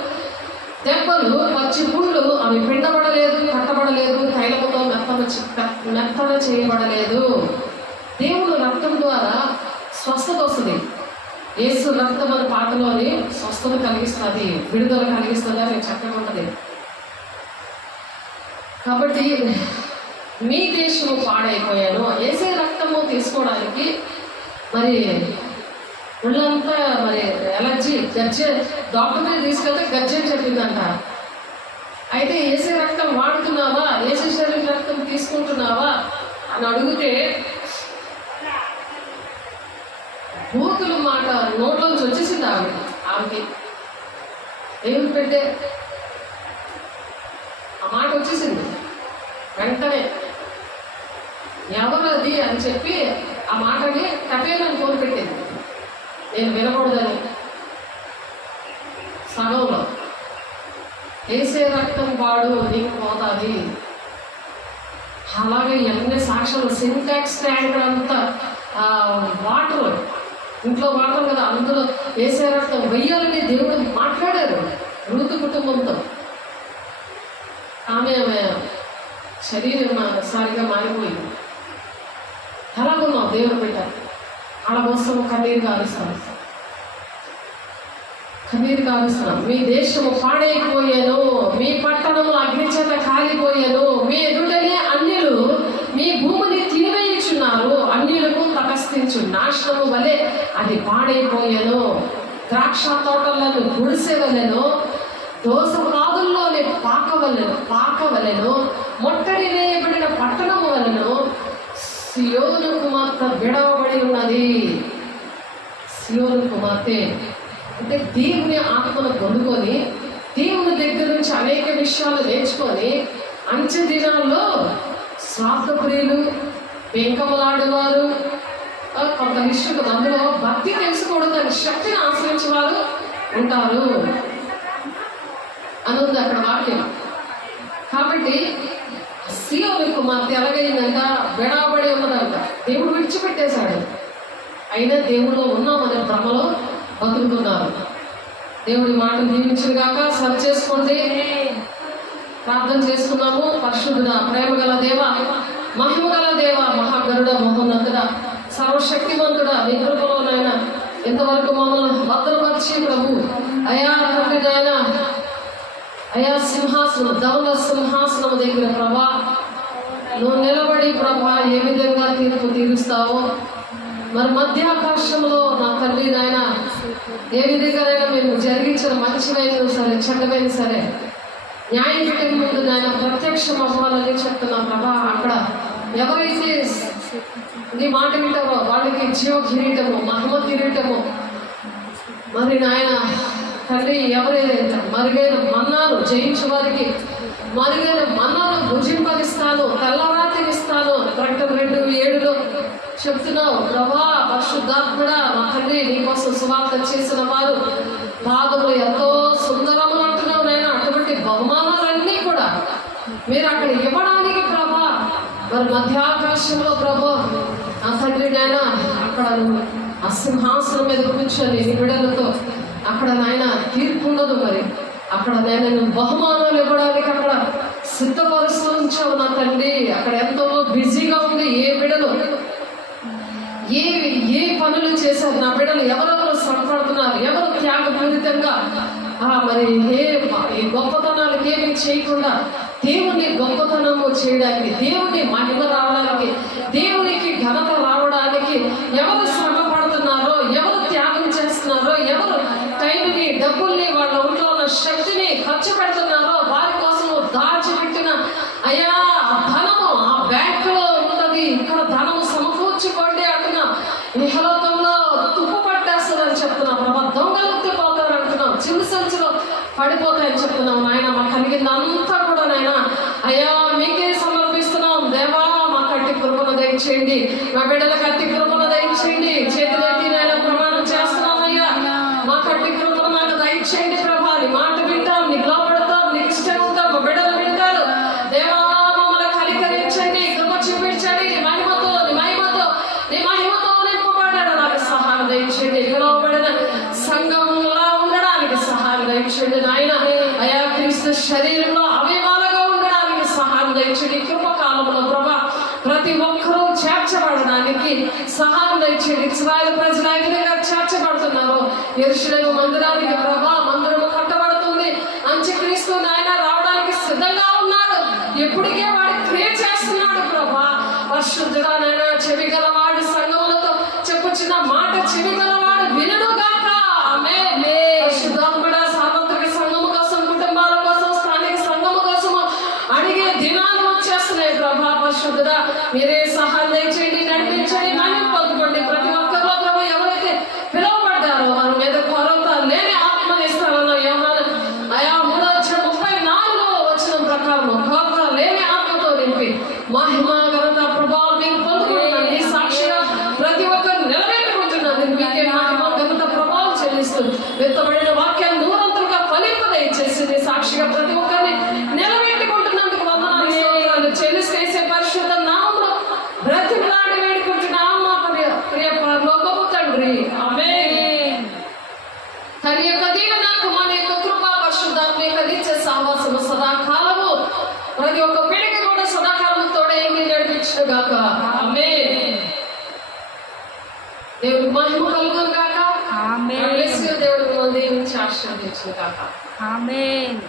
దెబ్బలు, పచ్చి పుండ్లు, అవి పిండబడలేదు, కట్టబడలేదు, తైలముతో మెత్తన చేయబడలేదు. దేవుడు రక్తం ద్వారా స్వస్థత వస్తుంది. యేసు రక్తం అనే పాటలోని స్వస్థత కలిగిస్తుంది, విడుదల కలిగిస్తుంది అని చక్కగా ఉంటుంది. కాబట్టి మీ దేశము పాడైపోయాను. యేసే రక్తము తీసుకోవడానికి మరి ఒళ్ళంతా మరి ఎలర్జీ, గజ్జె, డాక్టర్ మీద తీసుకెళ్తే గజ్జె అని చెప్పిందంట. అయితే యేసే రక్తం వాడుతున్నావా, యేసే శరీర రక్తం తీసుకుంటున్నావా అని అడిగితే బూతులు మాట నోట్లోంచి వచ్చేసింది ఆమెకి. ఏమి పెట్టే ఆ మాట వచ్చేసింది వెంటనే. ఎవరది అని చెప్పి ఆ మాటని టపేనని ఫోన్ పెట్టింది. నేను వినకూడదని సగంలో. వేసే రక్తం వాడు నీకు పోతుంది. అలాగే ఎన్ని సాక్ష్యాలు, సింటాక్స్ ట్యాంకర్ అంతా వాటర్, ఇంట్లో వాటర్ కదా, అందులో వేసే రక్తం వెయ్యాలని దేవుడు మాట్లాడారు రూతు కుటుంబంతో. ఆమె శరీరం సారిగా మారిపోయింది. ఎలాగున్నాం దేవుడు బిడ్డ? ఆడ కోసం కన్నీరు కాలుస్తాం, కన్నీరు కాలుస్తున్నాం. మీ దేశము పాడైపోయాను, మీ పట్టణము అగ్ని చేత కాలిపోయాను, మీ ఎదుటనే అన్యులు మీ భూమిని తినివేయుచున్నారు. అన్యులకు తటస్థించు నాశనము వలె అది పాడైపోయాను. ద్రాక్ష తోటలను గుడిసె వలెను, దోస పాదుల్లోని పాకవలెను, మొట్టడి వేయబడిన పట్టణము వలెను సియోను కుమార్తె విడవబడి ఉన్నది. సియోను కుమార్తె అంటే దేవుని ఆత్మను పొందుకొని దేవుని దగ్గర నుంచి అనేక విషయాలు నేర్చుకొని అంచె దినాల్లో స్వార్థప్రియులు, పెంకమలాడేవారు, కొంత విషయం అందులో భక్తి తెలుసుకోవడం, దాని శక్తిని ఆశ్రయించేవారు ఉంటారు అని ఉంది అక్కడ వాక్యం. కాబట్టి సియోను కుమార్తె ఎలాగైందంట? విడవబడి ఉన్నదంట. దేవుడు విడిచిపెట్టేశాడు. అయినా దేవుడు ఉన్నామనే భ్రమలో బతుకుతున్నారు. దేవుడి మాటలు దీవించిన గాక. సరి చేసుకోండి, ప్రార్థన చేసుకున్నాము. పరిశుద్ధుడా, ప్రేమగల దేవ, మహిమగల దేవ, మహాగరుడ, మహోన్నతుడ, సర్వశక్తివంతుడా, నీ కృపలోనైనా ఇంతవరకు మమ్మల్ని భద్రపరిచి ప్రభు అయా తండ్రి నాయన, అయా సింహాసనం, ధవల సింహాసనం దగ్గర ప్రభా నువ్వు నిలబడి ప్రభా ఏ విధంగా తీర్పు తీరుస్తావో, మరి మధ్యాకాశంలో నా తండ్రి నాయన ఏ విధంగానైనా మేము జరిగించిన మంచివైన సరే, చెడ్డమైన సరే, న్యాయపీఠం ముందు నాయన ప్రత్యక్షం అవ్వాలని చెప్తున్నాం ప్రభా. అక్కడ ఎవరైతే నీ మాట వింటావో వాళ్ళకి జీవ కిరీటము, మహిమ కిరీటము, మరి నాయన తండ్రి ఎవరైతే మరుగైన మన్నాను జయించే వారికి మరుగైన మన్నాను భుజింపగిస్తాను, తెల్లరాతినిస్తాను. ప్రకటన 2:7 చెప్తున్నావు ప్రభా. పరిశుద్ధాత్ముడా నా తండ్రి, నీకోసం సువార్త చేసిన వారు పాదములు ఎంతో సుందరము అంటున్నావు నాయన. అటువంటి బహుమానాలన్నీ కూడా మీరు అక్కడ ఇవ్వడానికి ప్రభా, మరి మధ్యాకాశంలో ప్రభా నా తండ్రి నాయన అక్కడ ఆ సింహాసనం మీద కూర్చొని నీ బిడ్డలతో అక్కడ నాయన తీర్పు ఉండదు. మరి అక్కడ నేను బహుమానాలు ఇవ్వడానికి అక్కడ సిద్ధపరుస్తూ ఉంచావు నా తండ్రి. అక్కడ ఎంతో బిజీగా ఉంది. ఏ బిడ్డలు ఏ పనులు చేశారు నా బిడ్డలు, ఎవరెవరు శ్రమపడుతున్నారు, ఎవరు త్యాగపూరితంగా మరి ఏ గొప్పతనాలకి ఏమి చేయకుండా దేవుని గొప్పతనము చేయడానికి, దేవుని మహిమ రావడానికి, దేవునికి ఘనత రావడానికి ఎవరు శ్రమ పడుతున్నారో, ఎవరు త్యాగం చేస్తున్నారో, ఎవరు టైంని డబ్బుల్ని వాళ్ళ ఒంట్లో ఉన్న శక్తిని ఖర్చు పెడుతున్నారో వారి కోసము దాచిపెట్టిన అయ్యా ఆ ధనము ఆ బ్యాంకులో ఉన్నది, ఇక్కడ ధనము సమకూర్చుకోండి అంటున్నా. ఇహలోకంలో తుప్పు పట్టేస్తుందని చెప్తున్నాం ప్రభా, దొంగలు పోతారు అంటున్నాం, చిన్న సంచిలో పడిపోతాయని చెప్తున్నాం నాయన. మా కలిగిందంతా కూడా నాయన అయ్యా మీకే సమర్పిస్తున్నాం దేవా. మా కట్టి కృపను దయచేయండి, మా బిడ్డల కట్టి కృపను దయచేయండి. చేతులెత్తి నాయన ప్రమాణం చేస్తున్నాం అయ్యా, మా కట్టి కృపను మాకు దయచేయండి ప్రభా. నీ మాట వింటాం, నీకు లోపడతాం, నీకు ఇష్టం ఉంటాం, మా బిడ్డలు వింటారు దేవా. మమ్మల్ని కనికరించండి, కృప చూపించండి. నీ మహిమతో నింపబడ్డాడు నాకు సహాయం దయచేయండి. పిలువబడిన సంఘంలా ఉండడానికి సహాయం దయచేయండి నాయన. అయా క్రీస్తు శరీరంలో అవయవాలుగా ఉండడానికి సహాయం దయచేయండి. కృపకాలంలో ప్రభా ప్రతి ఒక్కరూ చేర్చబడడానికి సహాయం దయచేయండి. ఇశ్రాయేలు ప్రజలు ఏ విధంగా చేర్చబడుతున్నారు యెరూషలేము మందిరానికి ప్రభా, మందిరము కట్టబడుతుంది. అంత్యక్రీస్తు నాయన రావడానికి సిద్ధంగా ఉన్నాడు. ఎప్పటికే వాడు క్రియ చేస్తున్నాడు ప్రభా. పరిశుద్ధుడా నాయన, చెవిగలవాడు సంఘములతో చెప్పుచున్న మాట చెవిగలవాడు వినుగాక. ఆమేన్. పరిశుద్ధాత్ముడా సార్వత్రిక సంఘము కోసం, కుటుంబాల కోసం, స్థానిక సంఘము కోసము అడిగే దినాలు వచ్చేస్తున్నాయి ప్రభా. పరిశుద్ధుడా మీరే సహాయం దయచేయండి, నడిపించండి, మహిమ పొందుకోండి. ప్రతి ఒక్కరిలో ప్రభు ఎవరైతే పిలువబడ్డారో వారి మీద కొరత లేని ఆత్మని ఇస్తారన్న యోహాను అయా 3:34 వచ్చిన ప్రకారం కొరత లేని ఆత్మతో నింపి మహిమ ఘనత ప్రభావం మీరు పొందుకుంటున్నాను. ఈ సాక్షిగా ప్రతి ఒక్కరు నిలబెట్టుకుంటున్నాను. మీకే మహిమ ఘనత ప్రభావం చెల్లిస్తూ వెత్తబడిన వాక్యాన్ని నూరంతలుగా ఫలింపదయచేసింది. సాక్షిగా ప్రతి ఒక్కరిని నిలబెట్టుకుంటున్నందుకు వందనాలు చెల్లిస్తూ వేసే పరిశుద్ధ నామములో బ్రతిమలాడి వేడుకుంటున్నాం మా ప్రియ పరలోకపు తండ్రి. ఆమేన్. తన యొక్క దీవెన, కుమారుని యొక్క కృప, పరిశుద్ధాత్మ యొక్క నిత్య సహవాసము సదాకాలము ప్రతి ఒక్క పిడికి కూడా సదాకాలం తోడే నడిపించుగాక. ఆమేన్. దేవుడి మహిమ కలుగును గాక. ఆమేన్. దేవుడి దీవించి ఆశీర్వదించును గాక. ఆమేన్.